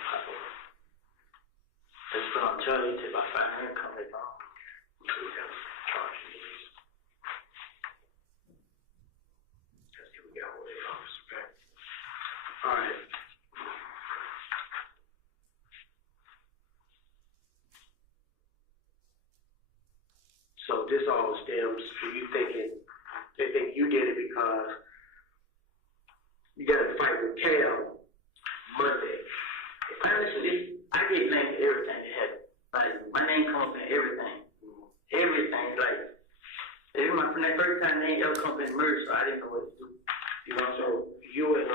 let's put on Charlie, take about 5 minutes, come back on. So we got charge these. Let's see, we got one of the officers back. All right. So this all stems from you thinking, they think you did it because you got to fight with Cal Monday. Honestly, I get blamed for everything that happened. Like, my name come up in everything. Everything, like, even from that first time, they ain't ever come up in murder, so I didn't know what to do. You know what I'm saying? So you and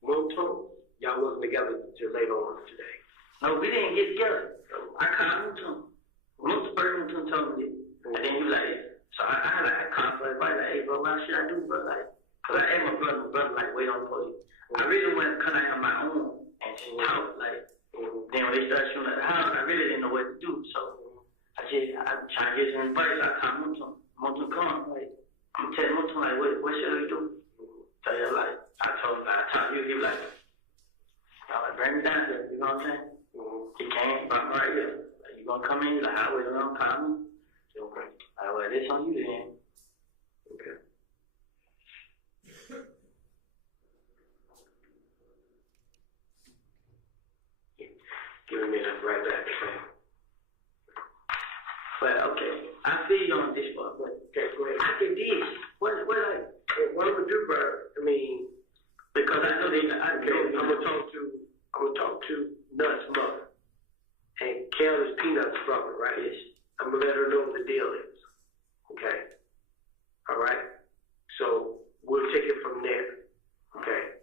Monto, y'all wasn't together until later on today. No, we didn't get together. So I called him to him. Once the person told me this, and then he was like, so I called for advice, like, hey, bro, what should I do, bro? Like, because I asked my brother, like, wait on police. I really wanted to come out on my own and just talk, like, then when they started shooting at the house, I really didn't know what to do, so I tried to get some advice. I called Monto come, like, I'm telling Monto, like, what should we do? So, yeah, like, I told him, like, I talked to you, he was like, bring me down here, you know what I'm saying? He came, brought me right here. Like, you gonna come in? He's like, I'll wait around, call me. Okay. All right, well, this on you then. Okay. Give me a minute, right back, okay? But, okay, I feel you on this part, but Okay, go ahead. I did this. What like? What would you, bro? I mean, Because I know they, okay, I'm gonna talk to Nuts' mother. And Kel is Peanut's brother, right? I'm gonna let her know what the deal is. Okay? All right? So we'll take it from there. Okay?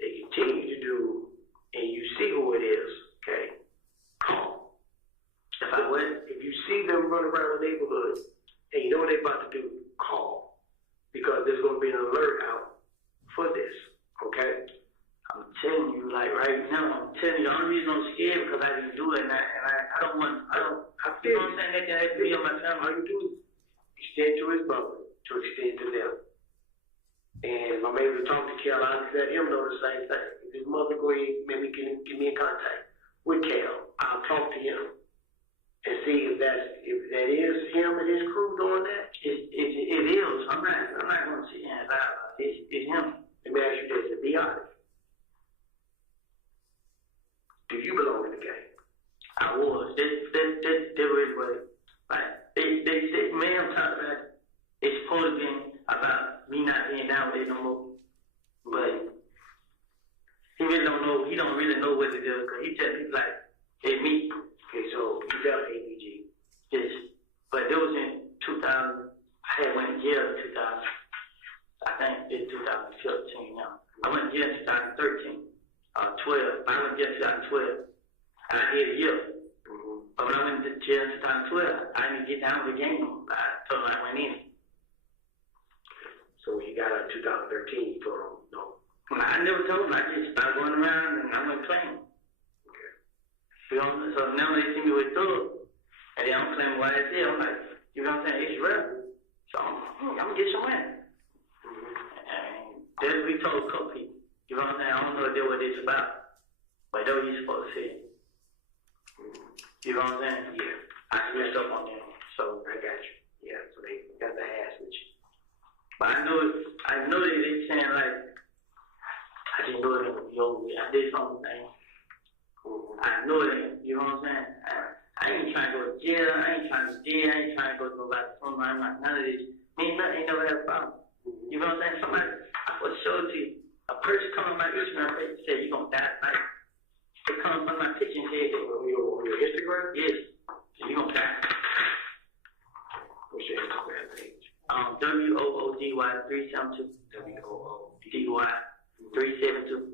They continue to do, and you see who it is, okay? Call. If you see them run around the neighborhood and you know what they're about to do, call. Because there's gonna be an alert out for this. Okay? I'm telling you, like right now, I'm telling you, the only reason I'm scared because I didn't do it, and I don't want, I you feel know what I'm saying, that can happen to me on my all family. you do is extend to his brother to extend to them. And if I'm able to talk to Kel, I'll let him know the same thing. If his mother go ahead, maybe get me in contact with Kel. I'll talk to him and see if that is him and his crew doing that. It is. I'm not going to sit here and lie. It's him. Let me ask you this, to be honest. Do you belong in the game? I was. They really was. Like, they said, man, I'm talking about it's supposed to be about me not being down with it no more. But he really don't know, he don't really know what to do, because he tell people like, hey, me. Okay, so you got ABG. Yes. But it was in 2000, I had went to jail in 2000. I think it's 2015 now. I went to jail in 2013, 12. I went to jail in 2012. And I did a year. But when I went to jail in 2012, I didn't get down with the game. I told them I went in. So when you got out in 2013, you told them no. I never told them. I just started going around and I went playing. Okay. You know, so now they see me with Thug. And then I'm playing YSL. I'm like, you know what I'm saying? It's real. So I'm going to get some money. And that's what we told a couple people. You know what I'm saying? I don't know what it's about. But that's what you're supposed to say. You know what I'm saying? Yeah. I switched up on them. So I got you. Yeah, so they got the ass with you. but I know that they saying like, I just know it ain't over with. I did something. I know it ain't. You know what I'm saying? I ain't trying to go to jail. I ain't trying to jail. I ain't trying to go to nobody. I'm not none of this. Me and nothing ain't never had a problem. You know what I'm saying? Somebody, I will show it to you. A person come on my Instagram page and say, you gonna die tonight. They come on my picture and say, On your Instagram? yes, you gonna die. What's your Instagram page? WOODY 372. WOODY 372.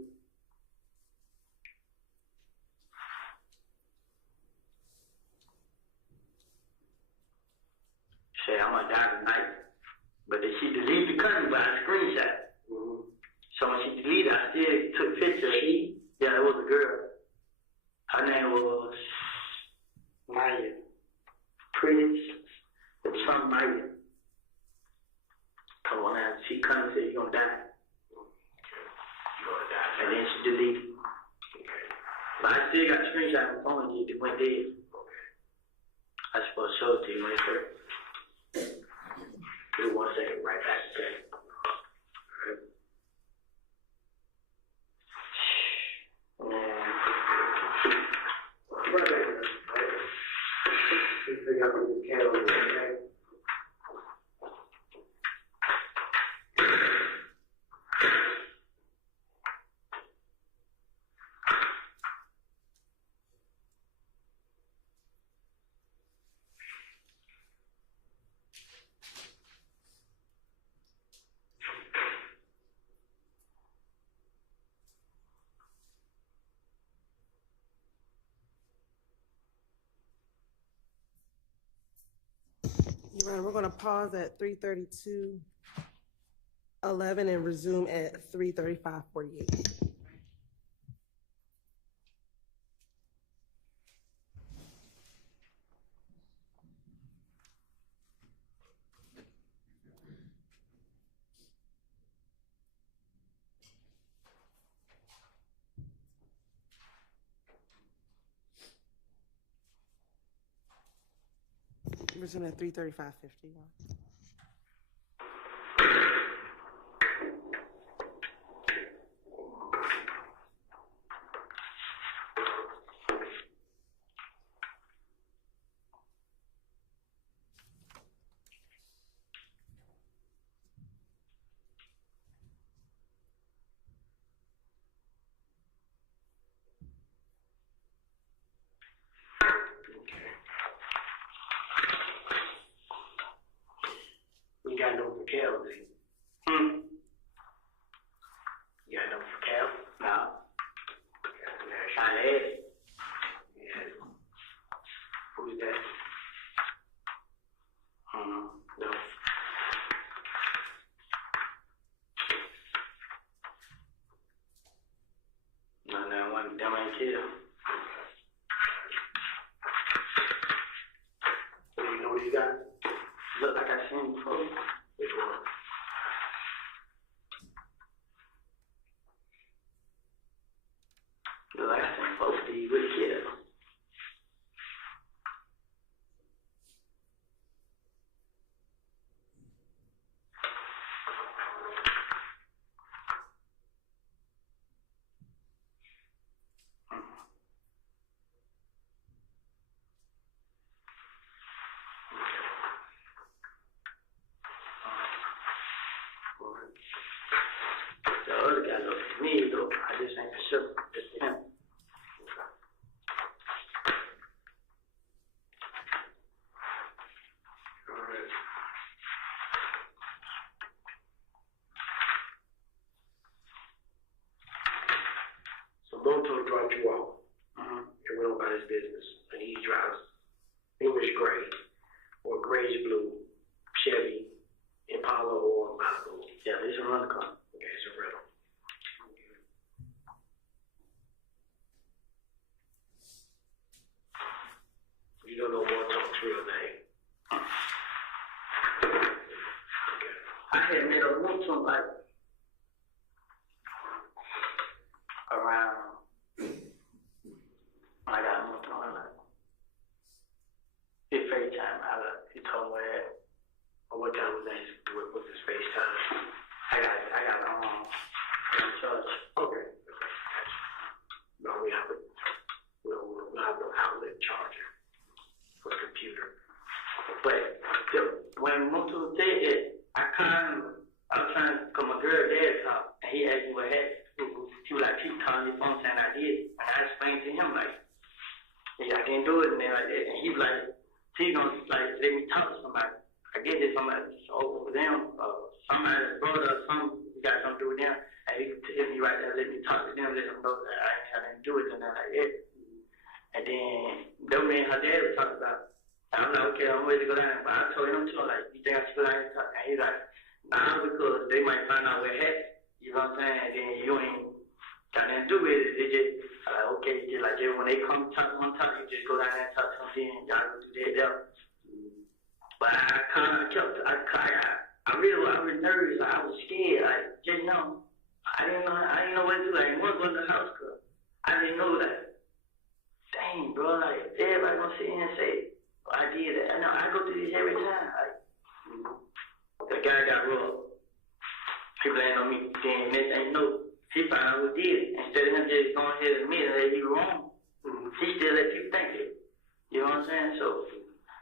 Say I'm gonna die tonight. But then she deleted the country by a screenshot. So when she deleted, I still took pictures. Yeah, it was a girl. Her name was Maya. Prince, some Maya. Come on now, she come and said you're gonna die. And then she deleted. But I still got a screenshot on my phone. It went dead. I supposed to show it to you when it first. Give me 1 second, right back. Okay. You're right. We're going to pause at 3:32:11 and resume at 3:35:48. Resume at 3:35:51. You got no for Cal, do you? You got no for Cal? No. I had it. Yeah. Who's that? No. No, one them ain't killed. Do you know what you got? Look like I seen before. Which one? Look like I seen both of you with killed. The other guy looks at me though. I just ain't for sure. Just him. Alright. So Moto dropped you off and went about his business. And he drives English gray or grayish blue Chevy Impala or Malibu. Yeah, it's a rental car. Okay, it's a rental. You don't know Moto's real name. Okay. I had made a move to him like around. I got moved to him like. His FaceTime. He told me where. What time was that? What was his FaceTime? I got in church. Okay. No, we have no outlet charger for the computer. But when Mutu said it, I was trying to, cause my girl dad talk, and he asked me what happened. He was like, keep calling your phone saying I did. And I explained to him like, yeah, I didn't do it and then like that. And he was like, he's gonna like let me talk to somebody. I get this somebody over them, somebody's brother or something, you got something to do with them. And he hit me right there, let me talk to them, let them know that I ain't had nothing to do with them and like that. And then them me and her dad was talking about. I'm like, okay, I'm ready to go down. But I told him too, like, you think I should go down and talk? And he's like, nah, because they might find out what happened. You You know what I'm saying? And then you ain't got nothing to do with it. They just like, okay, just like when they come talk one time, you just go down there and talk to them, then y'all go do that. But I was nervous. I was scared. Like, just know, I didn't know what to do. Like, once was the house club, I didn't know that. Dang, bro, like, everybody gonna sit here and say, oh, I did that. I know, I go through this every time. Like, the guy got robbed. People ain't on me. Then next thing you know, he found out who did it. Instead of him just going ahead and admit that he was wrong, he still let people think it. You know what I'm saying? So,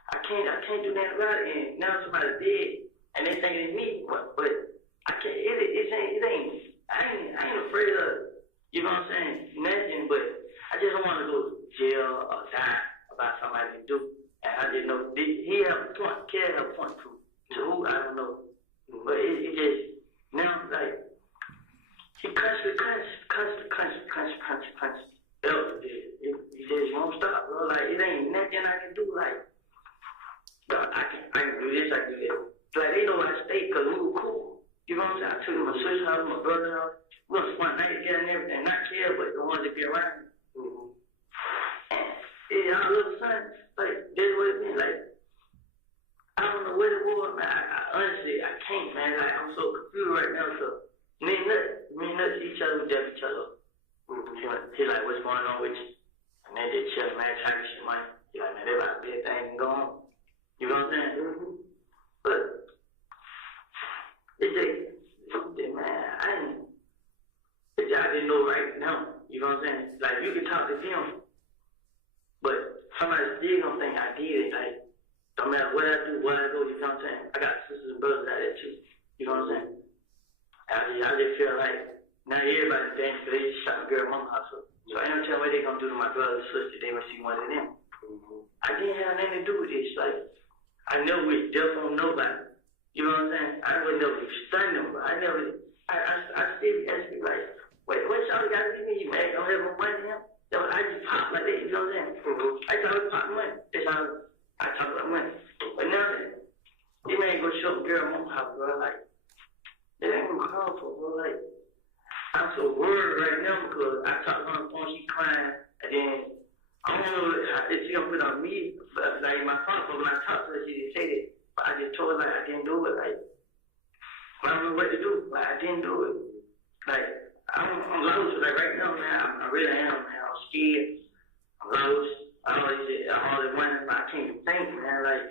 I can't do nothing about it. And now somebody's dead, and they thinking it's me. But I can't. I ain't afraid of. You know what I'm saying? Nothing. But I just don't want to go to jail or die about somebody to do. And I just know he have a point. Care have a point to who I don't know. But it just now like he constantly. He just won't stop, bro. Like it ain't nothing I can do. Like. I can do this, I can do that. Like, they know I stayed because we were cool. You know what I'm saying? I took my sister's house, my brother's house. We were spend night together and everything. Not care, but the ones that be around me. And our little son, like, that's what it means. Like, I don't know what it was, man. I honestly, I can't, man. Like, I'm so confused right now. So, me and nuts each other, we deaf each other. He like, what's going on with you? And they just chill, man, trying to shit money. He like, man, they about to be a thing and go on. You know what I'm saying? But it's just, man, I didn't know right now. You know what I'm saying? Like, you can talk to them, but somebody still gonna think I did it. Like, no matter where I do, where I go, you know what I'm saying? I got sisters and brothers out there too. You know what I'm saying? I just feel like now everybody's dancing because they just shot my girl mama house up. So I don't tell what they gonna do to my brother and sister. They gonna see one of them. I didn't have nothing to do with this. Like, I never was deaf on nobody. You know what I'm saying? I would never stun them, but I still ask me like, wait, what y'all got to do me, man? Don't have no money now? So I just pop like that, you know what I'm saying? I thought I was popping money. That's how I talk about money. But now, this man go show a girl mom house, bro. Like, that ain't gonna call for, bro. Like, I'm so worried right now because I talk on the phone, she crying, and then I don't know if she gonna put on me, but like my phone, when I talked to her, she didn't say that. But I just told her like I didn't do it. Like, I don't know what to do. Like, I didn't do it. Like, I'm lost. Like right now, man, I really am, man. I'm scared. I'm lost. I always wondering, but I can't even think, man. Like,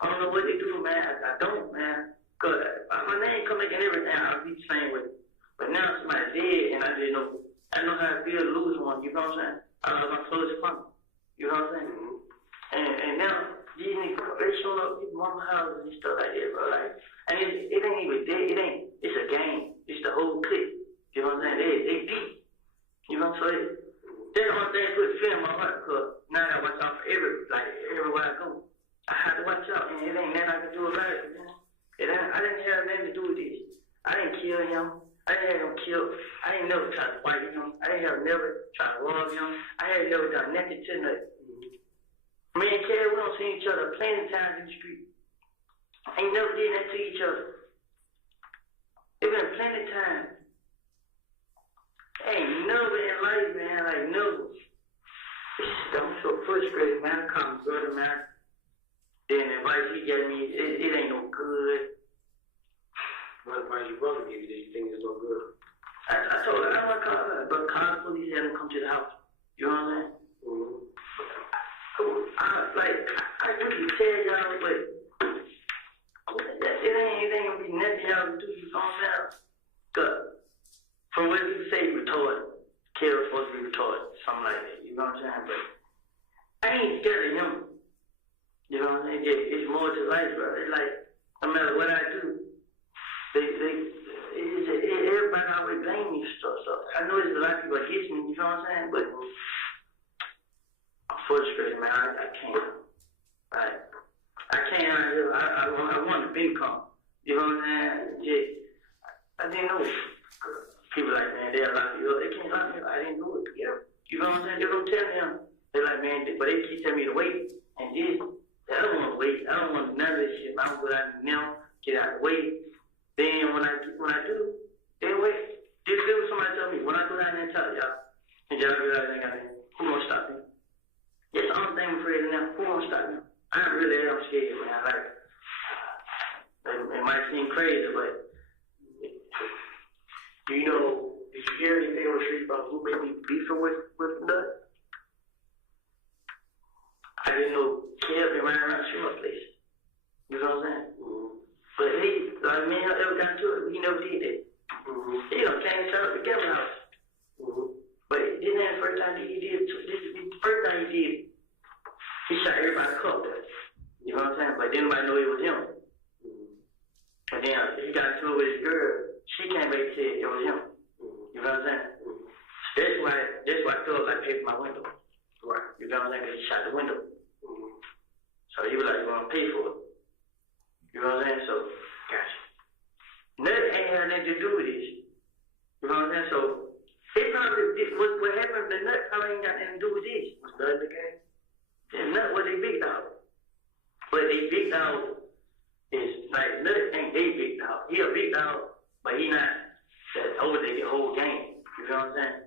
I don't know what to do, man. I don't, man. Cause my name come making everything. I'll be the same way. But now somebody's dead, and I know how to feel to lose one. You know what I'm saying? I lost my closest friend. You know what I'm saying? And now these niggas, they showing up people's mama houses and stuff like that, bro. Like, and it ain't even dead. It ain't. It's a game. It's the whole clip. You know what I'm saying? They deep. You know what I'm saying? That's the only thing that put fear in my heart, because now I gotta watch out for everywhere I go. I have to watch out, and it ain't nothing I can do about it, man. I didn't have nothing to do with this. I didn't kill him. I didn't have him killed. I didn't never try to fight him. I didn't have never try to rob him. I had never done nothing to nothing. Me and Carrie, we don't see each other plenty of times in the street. Ain't never did that to each other. It been plenty of times. Ain't never in life, man, like never. I'm so frustrated, man. I call my brother, man. Then the advice he gave me, it ain't no good. What advice your brother gave you that you think is no good? I told her, I don't want to call her, but call the police and have them come to the house. You know what I'm saying? I usually tell y'all, but it ain't gonna be nothing y'all can do. You know what I'm saying? Cause from what you say, retarded. Kid's supposed to be retarded, something like that. You know what I'm saying? But I ain't scared of him. You know what I'm saying? It's more to life, bro. It's like no matter what I do, everybody always blame me for stuff. I know there's a lot of people against me. You know what I'm saying? But I'm frustrated, man. I can't. I can't out here. I want the income. You know what I'm saying? I didn't know. People like, man, they'll lock you up. They can't lock me up. I didn't do it. Yeah. You know what I'm saying? They don't tell them. They're like, man, but they keep telling me to wait. And this, I don't want to wait. I don't want none of this shit. I'm going out now, get out of the way. Then when I do, they wait. If there was somebody tell me, when I go down there and tell y'all, and y'all realize I got it, who gonna stop me? That's the only thing I'm afraid of now. Who gonna stop me? I really am scared, man. Like, it might seem crazy, but Do you know, did you hear anything on the street about who may be beefing with Nut? I didn't know Kev been running around shooting up places. You know what I'm saying? But he, like, me and him ever got to it, he never did that. He done came and set up the Kevin house. But this ain't the first time he did. This is the first time he did. He shot everybody up there. You know what I'm saying? But didn't nobody know it was him. And then he got to it with his girl. She came back and said it was him. You know what I'm saying? That's why I felt like paid for my window. Right. You know what I'm saying? Because he shot the window. So he was like, "You want to pay for it?" You know what I'm saying? So, gotcha. Nothing ain't had nothing to do with this. You know what I'm saying? So, it probably, what happened to Nut probably ain't got nothing to do with this. Was Nut in the game? Yeah, Nut was a big dog. But a big dog is, like, Nut ain't a big dog. He a big dog, but he not that over the whole game. You know what I'm saying?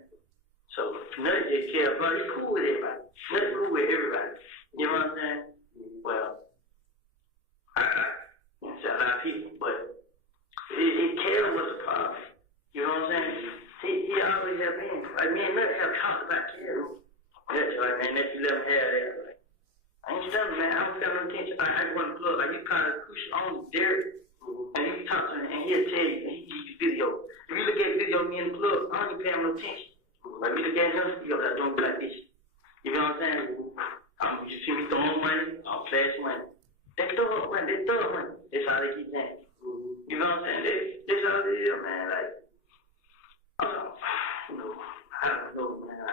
So, Nut just care about, he cool with everybody. Nut cool with everybody. You know what I'm saying? Well, I say a lot of people, but Caleb was a problem. You know what I'm saying? He always have been. Like, me and Nut have talked about Caleb. That's right, man. That you let him have that. Like, I ain't telling man. I don't pay no attention. I just want to plug. Like, you kind of push on Derek, and you talk to him, and he'll tell you, and he give you video. If you look at video of me in the club, I don't even pay him no attention. Like, we look at him, yo, that's doing like this. You know what I'm saying? You see me throwing money, I'll flash money. They throw up money, That's how they keep saying. You know what I'm saying? That's all it is, man. Like, I don't know, man. I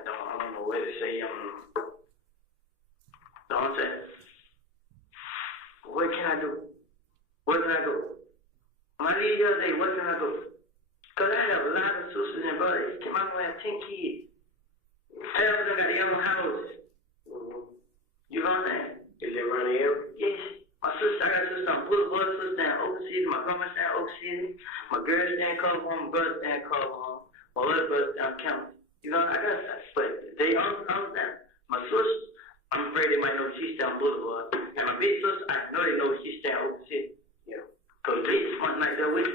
don't know what to say. Don't say. What can I do? Where can I go? When I leave the other day, where can I go? Because I have a lot of sisters and brothers. My mom has 10 kids. Half of them got their own houses. You know what I'm saying? Is it around the area? Yes. My sister, I got a sister on Boulevard, sister in Oak City. My grandma stay in Oak City. My girl stay in Culver Home. My brother stay in Culver Home. My other brother stay in County. You know, I got that. But they understand. My sister, I'm afraid they might know she stay on Boulevard. And my big sister, I know they know she stay in Oak City. Yeah. Because they one night there with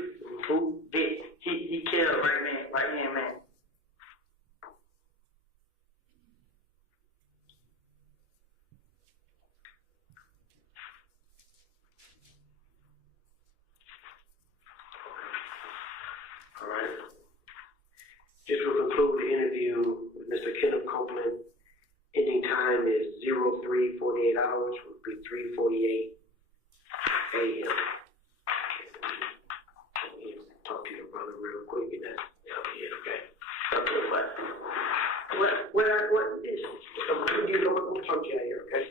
who did. He killed right hand man. All right. This will conclude the interview with Mr. Kenneth Copeland. Ending time is 03:48 hours, would be 3:48 a.m. Talk to your brother real quick, and that's okay. Okay, what is You know what? We'll talk to you out here, okay?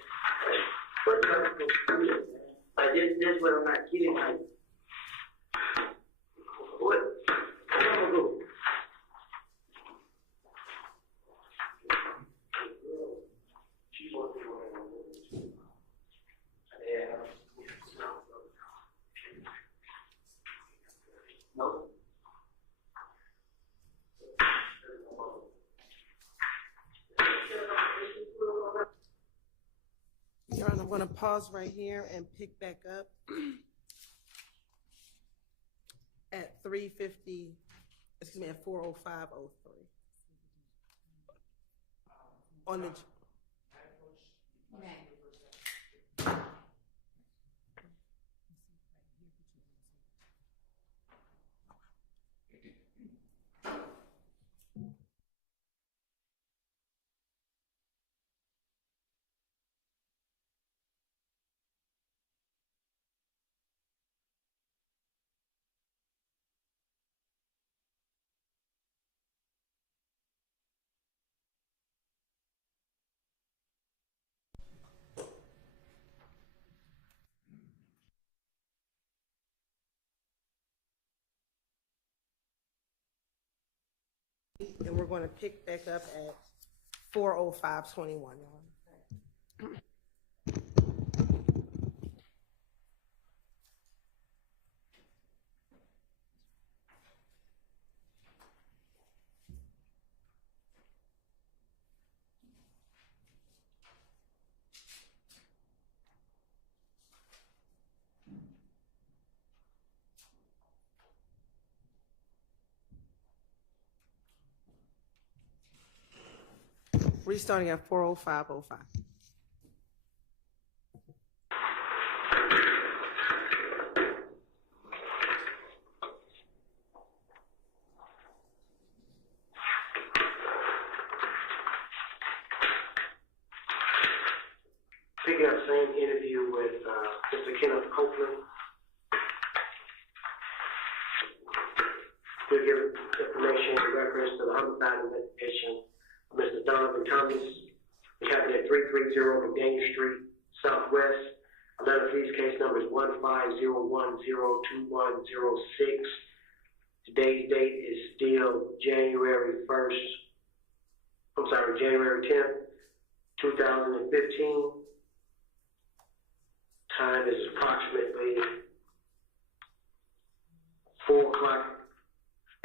like this what I'm not kidding, like what I'm gonna go. No. Your Honor, I'm going to pause right here and pick back up at 3:50, excuse me, at 4:05:03. On the. And we're going to pick back up at 4:05:21, Your Honor. Restarting at 4:05:05. Picking up same interview with Mr. Kenneth Copeland. To give information in reference to the homicide investigation of Mr. Donovan Thomas, which happened at 330 McDaniel Street, Southwest. Atlanta Police case number is 150102106. Today's date is still January 10th, 2015. Time is approximately 4:00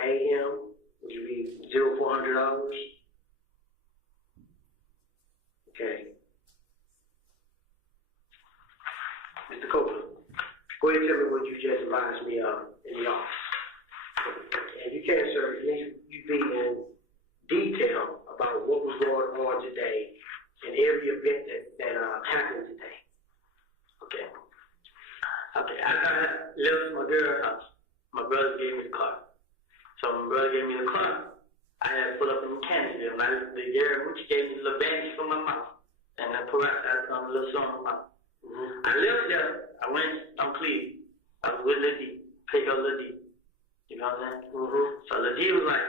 a.m., which would be 0400 hours. Okay. Mr. Copeland, go ahead and tell me what you just advised me of in the office. And you can, sir, you be in detail about what was going on today and every event that happened today. Okay. Okay, I left my girl's house. My brother gave me the car. So when my brother gave me the car, I had to pull up in Mechanicsville. The girl, which gave me a little bandage for my mouth. And I put out a little song on my mouth. Mm-hmm. I left there, I went on Cleveland. I was with Lil D, pick up Lil D. You know what I'm saying? Mm-hmm. So Lil D was like,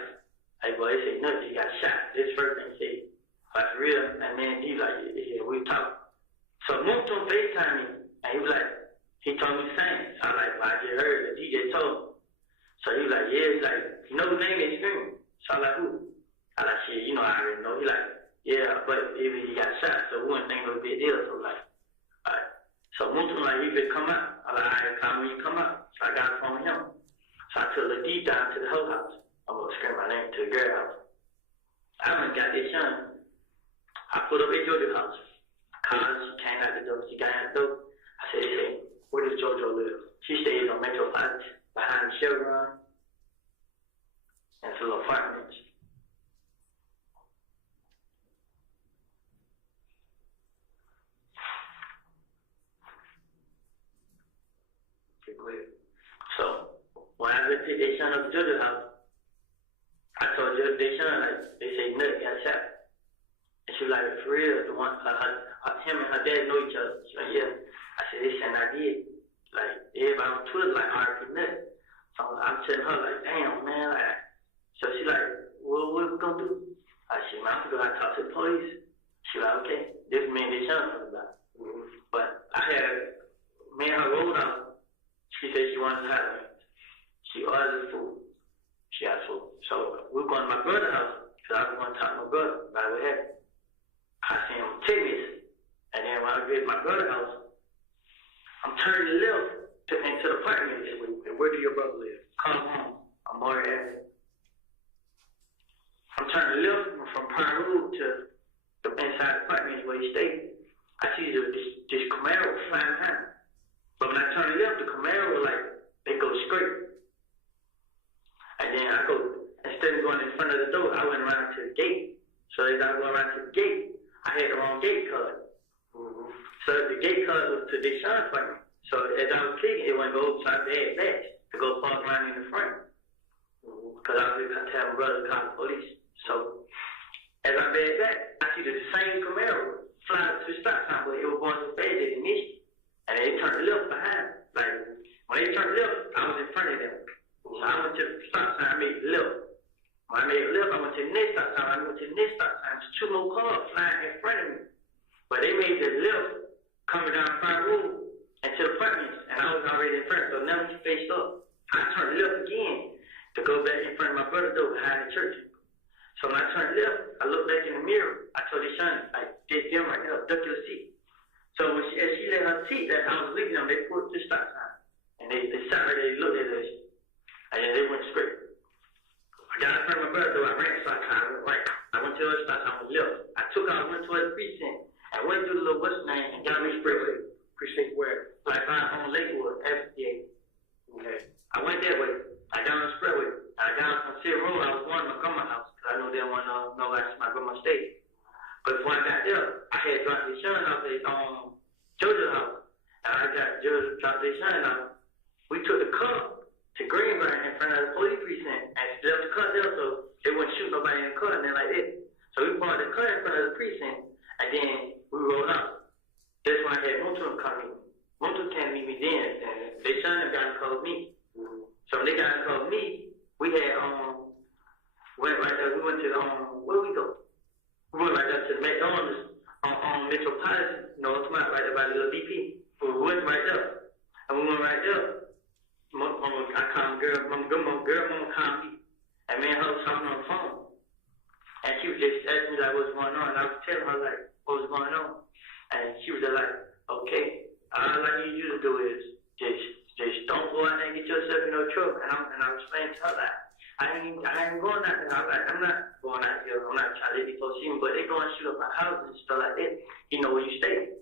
hey boy, they say, no, you got shot. This first thing he said, like for real. And then he like, yeah, we talked. So I moved to him FaceTime me. And he was like, he told me the same. So I was like, well, I just heard the DJ told me. So he was like, yeah, he's like, you know the name is Screaming. So I was like, who? I like, shit, you know, I already know. He like, yeah, but even he got shot, so we wouldn't think it was a big deal. So like, all right. So Moonton like, he could come out. I was like, all right, come when you come out. So I got a phone with him. So I took the deep down to the whole house. I'm gonna scream my name to the girl house. I went and got this young. I put up at Georgia's house. Called, she came out the door, she got out the door. I said, hey, where does JoJo live? She stays on Metro 5 behind the Chevron. And it's a little apartment. Okay, go ahead. So when I went to their son up to JoJo's house, I told their son, like, they say Nut got shot. And she was like, for real, the one, him and her dad know each other. She like, yeah. I said, this and I did. Like, everybody on Twitter, like, R.I.P. Nut. So I'm telling her, like, damn, man. Like, so she like, what we gonna do? I said, man, I'm gonna go out and talk to the police. She like, okay. This is me and this young talking about. Mm-hmm. But I had, me and her rolled out. She said she wanted to have me. She ordered food. She asked food. So we were going to my brother's house, because I was going to talk to my brother about what happened. I seen him tennis. And then when I get to my brother's house, I'm turning left into the apartment this week. And where do your brother live? Come home. I'm already at it. I'm turning left from Pine Road to the inside apartment where he stayed. I see this Camaro flying behind. But when I turn left, the Camaro, like, they go straight. And then I go, instead of going in front of the door, I went around to the gate. So as I went around to the gate, I had the wrong gate card. Mm-hmm. So the gate card was to Deshaun's apartment. So as I was kicking, it went go upside the head back to go park around in the front. Because I was going to have my brother call the police. So as I back back, I see the same Camaro fly to the stop sign, but it was going so fast they missed it. And they turned left behind. Like, when they turned left, I was in front of them. So I went to the stop sign, I made left. When I made left, I went to the next stop sign. I went to the next stop sign. There's two more cars flying in front of me. But they made the left coming down Front Road into the apartments, and I was already in front. So now we faced up. I turned left again to go back in front of my brother's door behind the church. So when I turned left, I looked back in the mirror. I told his son, like, get them right now, duck your seat. So when as she let her seat, that I was leaving them, they pulled the stop sign. And they sat right there, they looked at us. And then they went straight. I got in front of my brother's door, I ran the stop sign, I went right. I went to the other stop sign, I went left. I took out, went towards the precinct. I went through the little what's name and got me expressway. Precinct where? Like on Lakewood, FDA. Okay. I went that way. I got on the expressway. I got on City Road. I was going to my grandma's house because I knew they didn't want to know where my grandma stayed. But drop their son off, we took the car to Greenbrier in front of the police precinct and left the car there so they wouldn't shoot nobody in the car and then like that. So we parked the car in front of the precinct and then we rolled out. That's why I had Motu come meet me. Motu can't meet me then, and their son got to call me. So when they got to call me, we had went right there. We went to where we go? We went right there to the McDonald's on Metropolitan. You know, it's right there by the little DP. We went right there, and we went right there. I called mama called me, and me and her was talking on the phone, and she was just asking me like what's going on, and I was telling her like what was going on, and she was just like, okay, all I need you to do is just don't go out there and get yourself in no trouble, and I was explaining to her like, I ain't going out there. I'm like, I'm not going out here. I'm not trying to let these folks see me, but they go and shoot up my house and stuff like that. You know where you stay.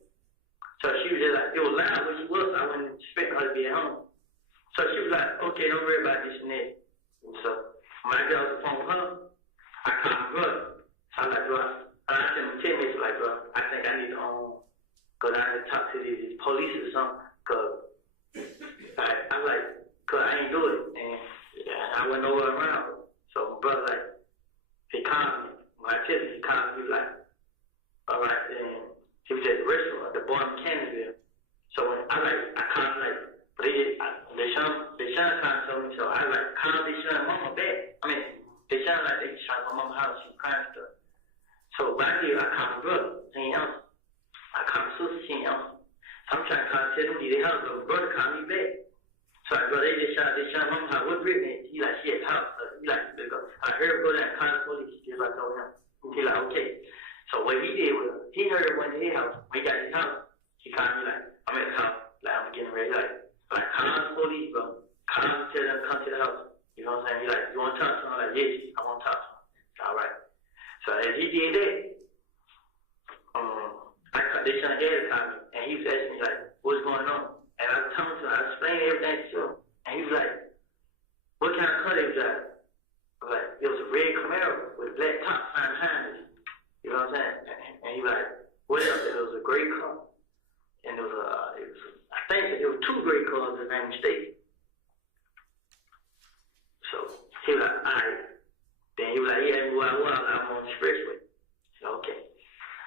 So she was just like, it was loud where she was. I wasn't expecting her to be at home. So she was like, okay, don't worry about this and that. And so when I got off the phone with her, I called my brother. So I'm like, bro, I sent him 10 minutes like, bro, I think I need to go down and talk to these police or something, because I'm like, because I ain't do it. And I went nowhere around. So my brother, like, he called me. When I tell you, he called me, he was like, all right, and he was at the restaurant, the bar in Canada. So when I called him, like, but they son told me, so I like called they son mama back. I mean, they sound like they shot my mama's house, she crying and stuff. So back here, I called my brother, he ain't answer. I called my sister, she ain't answer. So I'm trying to call, tell them, they help, but my brother called me back. So I go, they shot mama's house, what Brittany? He like, she at the house. He like, let's go. I heard her go down and call the police, just like I told him. He like, okay. So what he did was, he heard her went to his house. When he got to his house, he called me like, I'm at the house, like, I'm getting ready, like call the police, bro. Call them, tell them to come to the house. You know what I'm saying? He like, you want to talk to him? I'm like, yes, I want to talk to him. All right. So as he did that, they son had to call me, and he was asking me like, what's going on? And I was telling him, I explained everything to him, and he was like, what kind of car they drive? I was like, it was a red Camaro with a black top sign behind it. You know what I'm saying? And he was like, what else? It was a gray car, and it was I think that there were two gray cars if I'm mistaken. So he was like, all right. Then he was like, yeah, where I was, I'm on the expressway. I said, okay.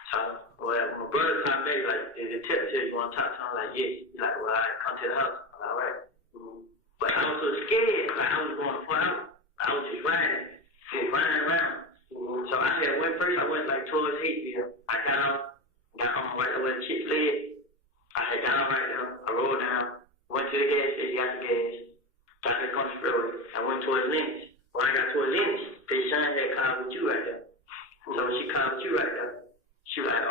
So my brother called me like, the tip said, you want to talk to him? I'm like, yes. He's like, well, all right, come to the house. I'm like, all right. But I was so scared, like I was going far out. I was just riding around. So I went like towards Hateville. I got on right there where the chick fled. I had got on right there. I rolled down, went to the gas station, got the gas, got back on the freeway. I went towards Lenox. When I got towards Lenox, they son had called with you right there. So when she called with you right there, she was like,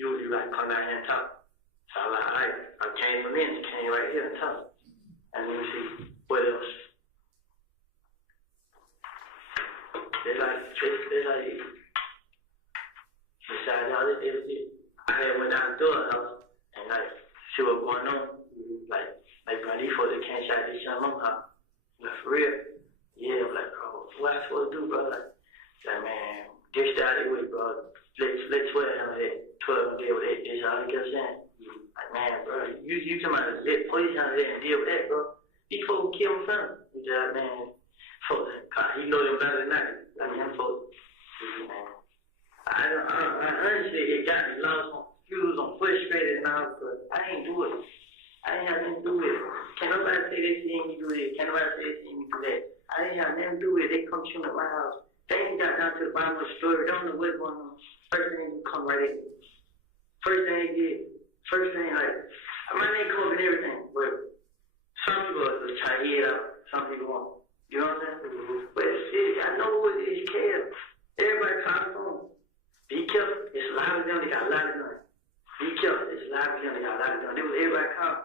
you like come down here and talk. So I was like, all right. I came from Lenox, came right here and talk. And let me see what else. Besides all this, I had went down to the house and like see what going on. Like bro, these folks that can't shot this young mom house. Like for real. Yeah, I'm like, bro, what I supposed to do, bro? Like man, just out of the way, bro. Let's 12 handle that. 12 deal with that. That's all he kept saying. Like, man, bro, you come out and let police handle that and deal with that, bro. These folks kill him from. He's like, man, folks, he know them better than I do. Like, him folks, man. I honestly, it got me lost on confused, on frustrated now, but I ain't do it. I didn't have nothing to do with it. Can't nobody say they seen me do this. Can't nobody say they seen me do that. I didn't have nothing to do with it. They come shooting at my house. They ain't got down to the bottom of the story. They don't know what's going on. First thing they come right at me. First thing they did. First thing, like, my name covering everything, but some people are trying to hear out. Some people won't. You know what I'm saying? But I know what it is. Care. Everybody call the phone. Be careful. It's a lot of them. They got a lot of guns. Be careful. It's a lot of them. They got a lot of guns. They was everybody call.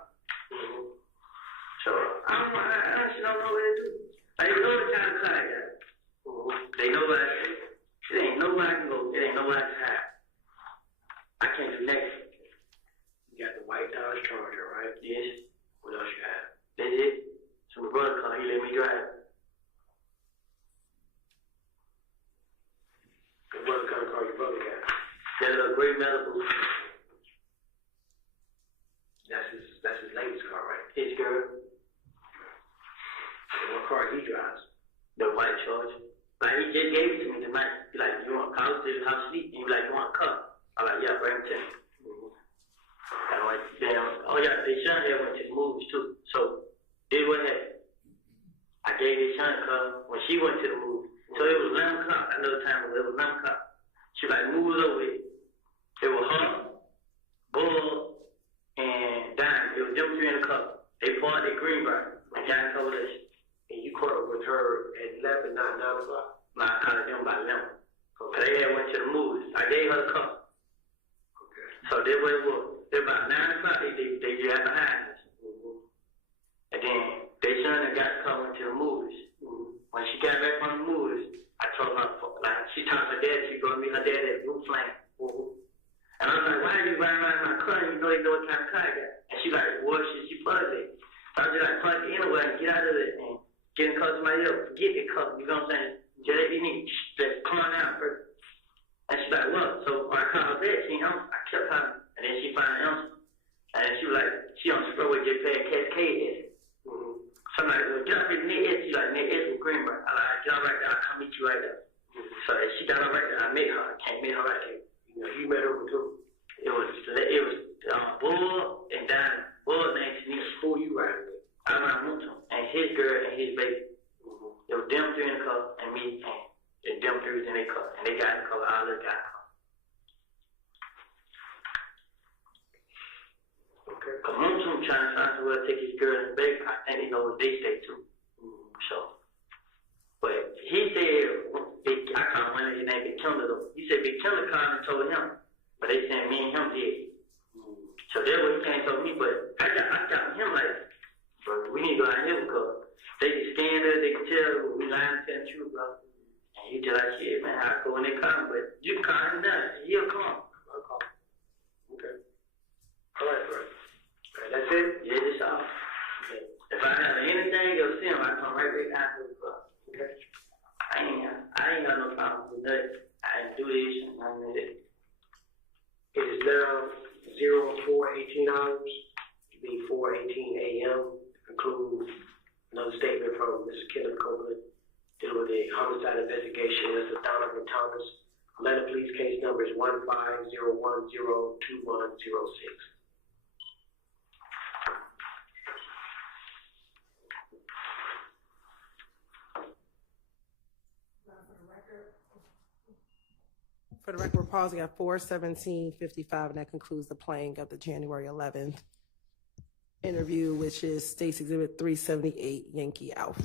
So I honestly don't know what to do. Like, they know the kind of car I got. They know what I say. It ain't nowhere I can go. It ain't nowhere I can hide. I can't connect. You got the white Dodge Charger, right? Yes. What else you have? That's it. So my brother called. He let me drive. his girl. What car he drives? The white Charger. Like, he just gave it to me tonight. He like, you want, I was still in house sleep, and he like, you want a cup? I like, yeah, bring it to me. And I'm like, damn, oh yeah, his son here went to the movies too. So, this what happened. I gave his son a cup when she went to the movie. So it was 11 o'clock. I know the time was, it was 11 o'clock. She like, moves over here. It was her, Bull, and Diamond. It was them three in the cup. They poured their Greenbrier. And Johnny Coalition. And you caught up with her at 11, not 9 o'clock. No, I called them by 11. Okay. They had went to the movies. I gave her the cup. Okay. So they what it was. They about 9 o'clock, they just got behind us. And then they son and got to come into the movies. When she got back from the movies, I told her, like, she talked to her dad, she brought me her dad at Blue Flame. And I was like, why are you riding around my car? You know what kind of car I got. And she like, well, she plugged it. So I was just like, plug it anyway and get out of it and get in close to my ear. Forget the cup, you know what I'm saying? Just you need to come on out first. And she's like, what? So when I called her back, she ain't answer. I kept calling. And then she finally answered. And then she was like, she on the spur just playing Cascade at it. So I'm like, well, get up in Nick S. She's like, Nick S. with Greenbrier. I like, get on right there. I'll come meet you right there. So she got on right there. I met her. I can't meet her right there. You met her with who? It was Bull and Diamond. Bull named Tanisha. Who you riding with? I ran with him. And his girl and his baby. It was them three in the car and me and them three in their car. And they got in the car. All of them got in the car. Okay. Cause Moontoon trying to find somewhere to take his girl and baby. I think they know where they stay too. So, but he said, I called one of his name Big Killer though. He said Big Killer called and told him, but they said me and him did. So that's what he came and told me. But I got him like, bro, we need to go out here because they can scan us, they can tell we lying to tell the truth, bro. And he just like, shit, man, I go when they come, but you can call him now, he'll come. I'll call. Okay. All right, bro. All right, that's it? Yeah, that's all. If I have anything else in him, I come right back out to the club. Okay. I ain't got no problem with nothing. I do this and none of that. It is now 04:18 hours. It'll be 4:18 a.m. Conclude another statement from Mr. Kenneth Copeland dealing with a homicide investigation. Mr. Donovan Thomas. Atlanta Police case number is 150102106. For the record, we're pausing at 4:17:55, and that concludes the playing of the January 11th interview, which is State's Exhibit 378, Yankee Alpha.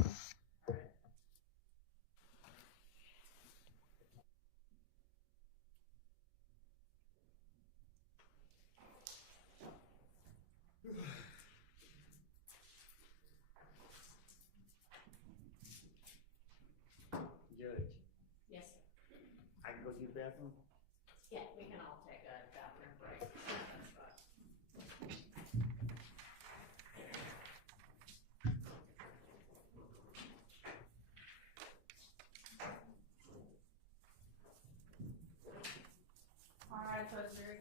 Judge, Yes, sir. I can go to the bathroom? Yeah, we can all take a bathroom break. All right, so it's very.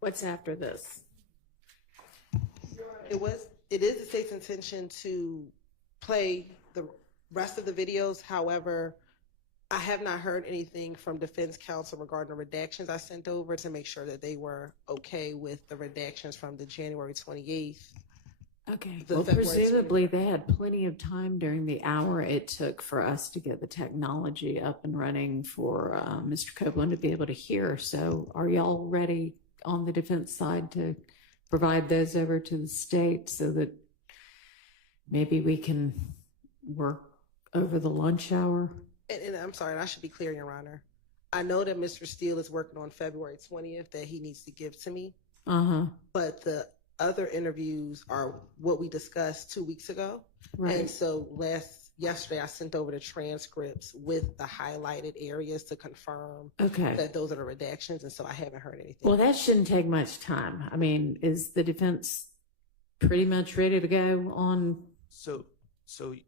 What's after this? It is the state's intention to play the rest of the videos. However, I have not heard anything from defense counsel regarding the redactions I sent over to make sure that they were okay with the redactions from the January 28th. Okay. The Well, February presumably they had plenty of time during the hour it took for us to get the technology up and running for Mr. Copeland to be able to hear. So are y'all ready on the defense side to provide those over to the state so that maybe we can work over the lunch hour? And I'm sorry, and I should be clear, Your Honor. I know that Mr. Steele is working on February 20th that he needs to give to me, but the other interviews are what we discussed 2 weeks ago. Right. And so yesterday I sent over the transcripts with the highlighted areas to confirm Okay. that those are the redactions, and so I haven't heard anything. Well, that shouldn't take much time. I mean, is the defense pretty much ready to go on? So,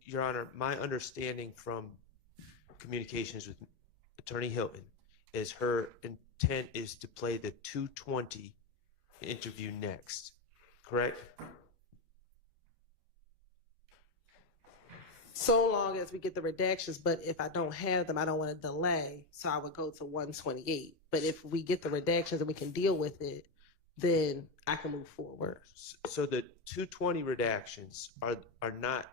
Your Honor, my understanding from communications with Attorney Hilton is her intent is to play the 220 interview next, correct? So long as we get the redactions, but if I don't have them, I don't want to delay, so I would go to 128. But if we get the redactions and we can deal with it, then I can move forward. So the 220 redactions are not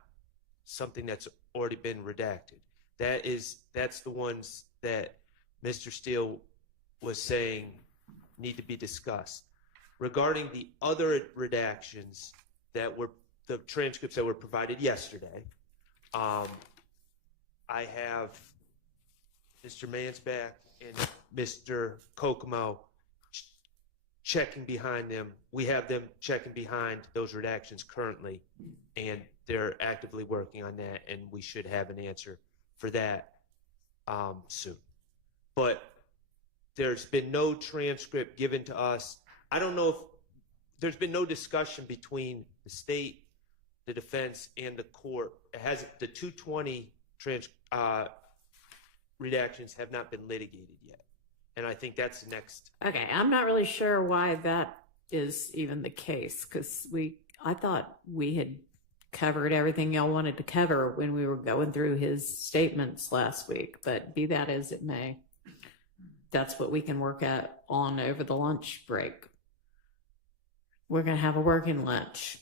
something that's already been redacted. That's the ones that Mr. Steele was saying need to be discussed. Regarding the other redactions that were the transcripts that were provided yesterday, I have Mr. Mansbach and Mr. Kokomo checking behind them. We have them checking behind those redactions currently, and they're actively working on that, and we should have an answer for that soon. But there's been no transcript given to us. I don't know if there's been no discussion between the state, the defense, and the court. The 220 redactions have not been litigated yet. And I think that's the next. Okay, I'm not really sure why that is even the case, because I thought we had covered everything y'all wanted to cover when we were going through his statements last week. But be that as it may, that's what we can work on over the lunch break. We're going to have a working lunch.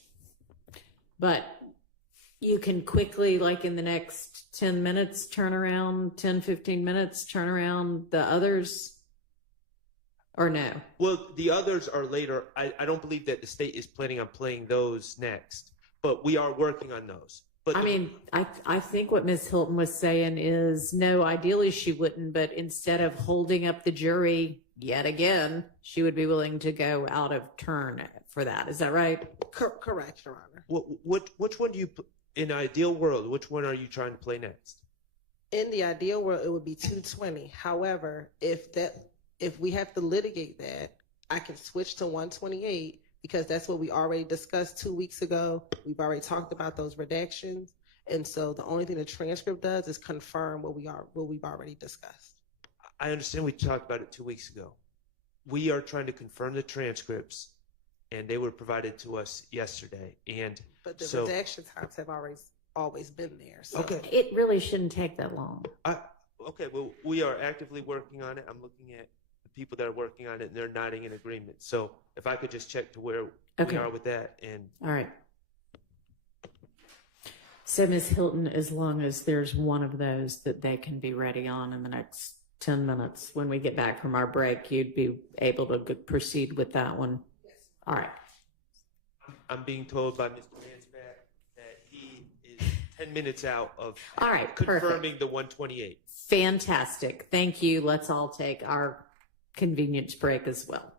But you can quickly, like in the next 10 minutes, 15 minutes, turn around the others, or no? Well, the others are later. I don't believe that the state is planning on playing those next, but we are working on those. But I think what Ms. Hilton was saying is, no, ideally she wouldn't, but instead of holding up the jury yet again, she would be willing to go out of turn for that. Is that right? Correct, Your Honor. Which one do you, in an ideal world, which one are you trying to play next? In the ideal world, it would be 220. However, if we have to litigate that, I can switch to 128 because that's what we already discussed 2 weeks ago. We've already talked about those redactions. And so the only thing the transcript does is confirm what we've already discussed. I understand we talked about it 2 weeks ago. We are trying to confirm the transcripts, and they were provided to us yesterday. But the redaction times have always been there. So. Okay. It really shouldn't take that long. Okay, well, we are actively working on it. I'm looking at the people that are working on it, and they're nodding in agreement. So if I could just check to where we are with that. All right. So, Ms. Hilton, as long as there's one of those that they can be ready on in the next 10 minutes, when we get back from our break, you'd be able to proceed with that one. Yes. All right. I'm being told by Mr. Mansbach that he is 10 minutes out of confirming the 128. Fantastic. Thank you. Let's all take our convenience break as well.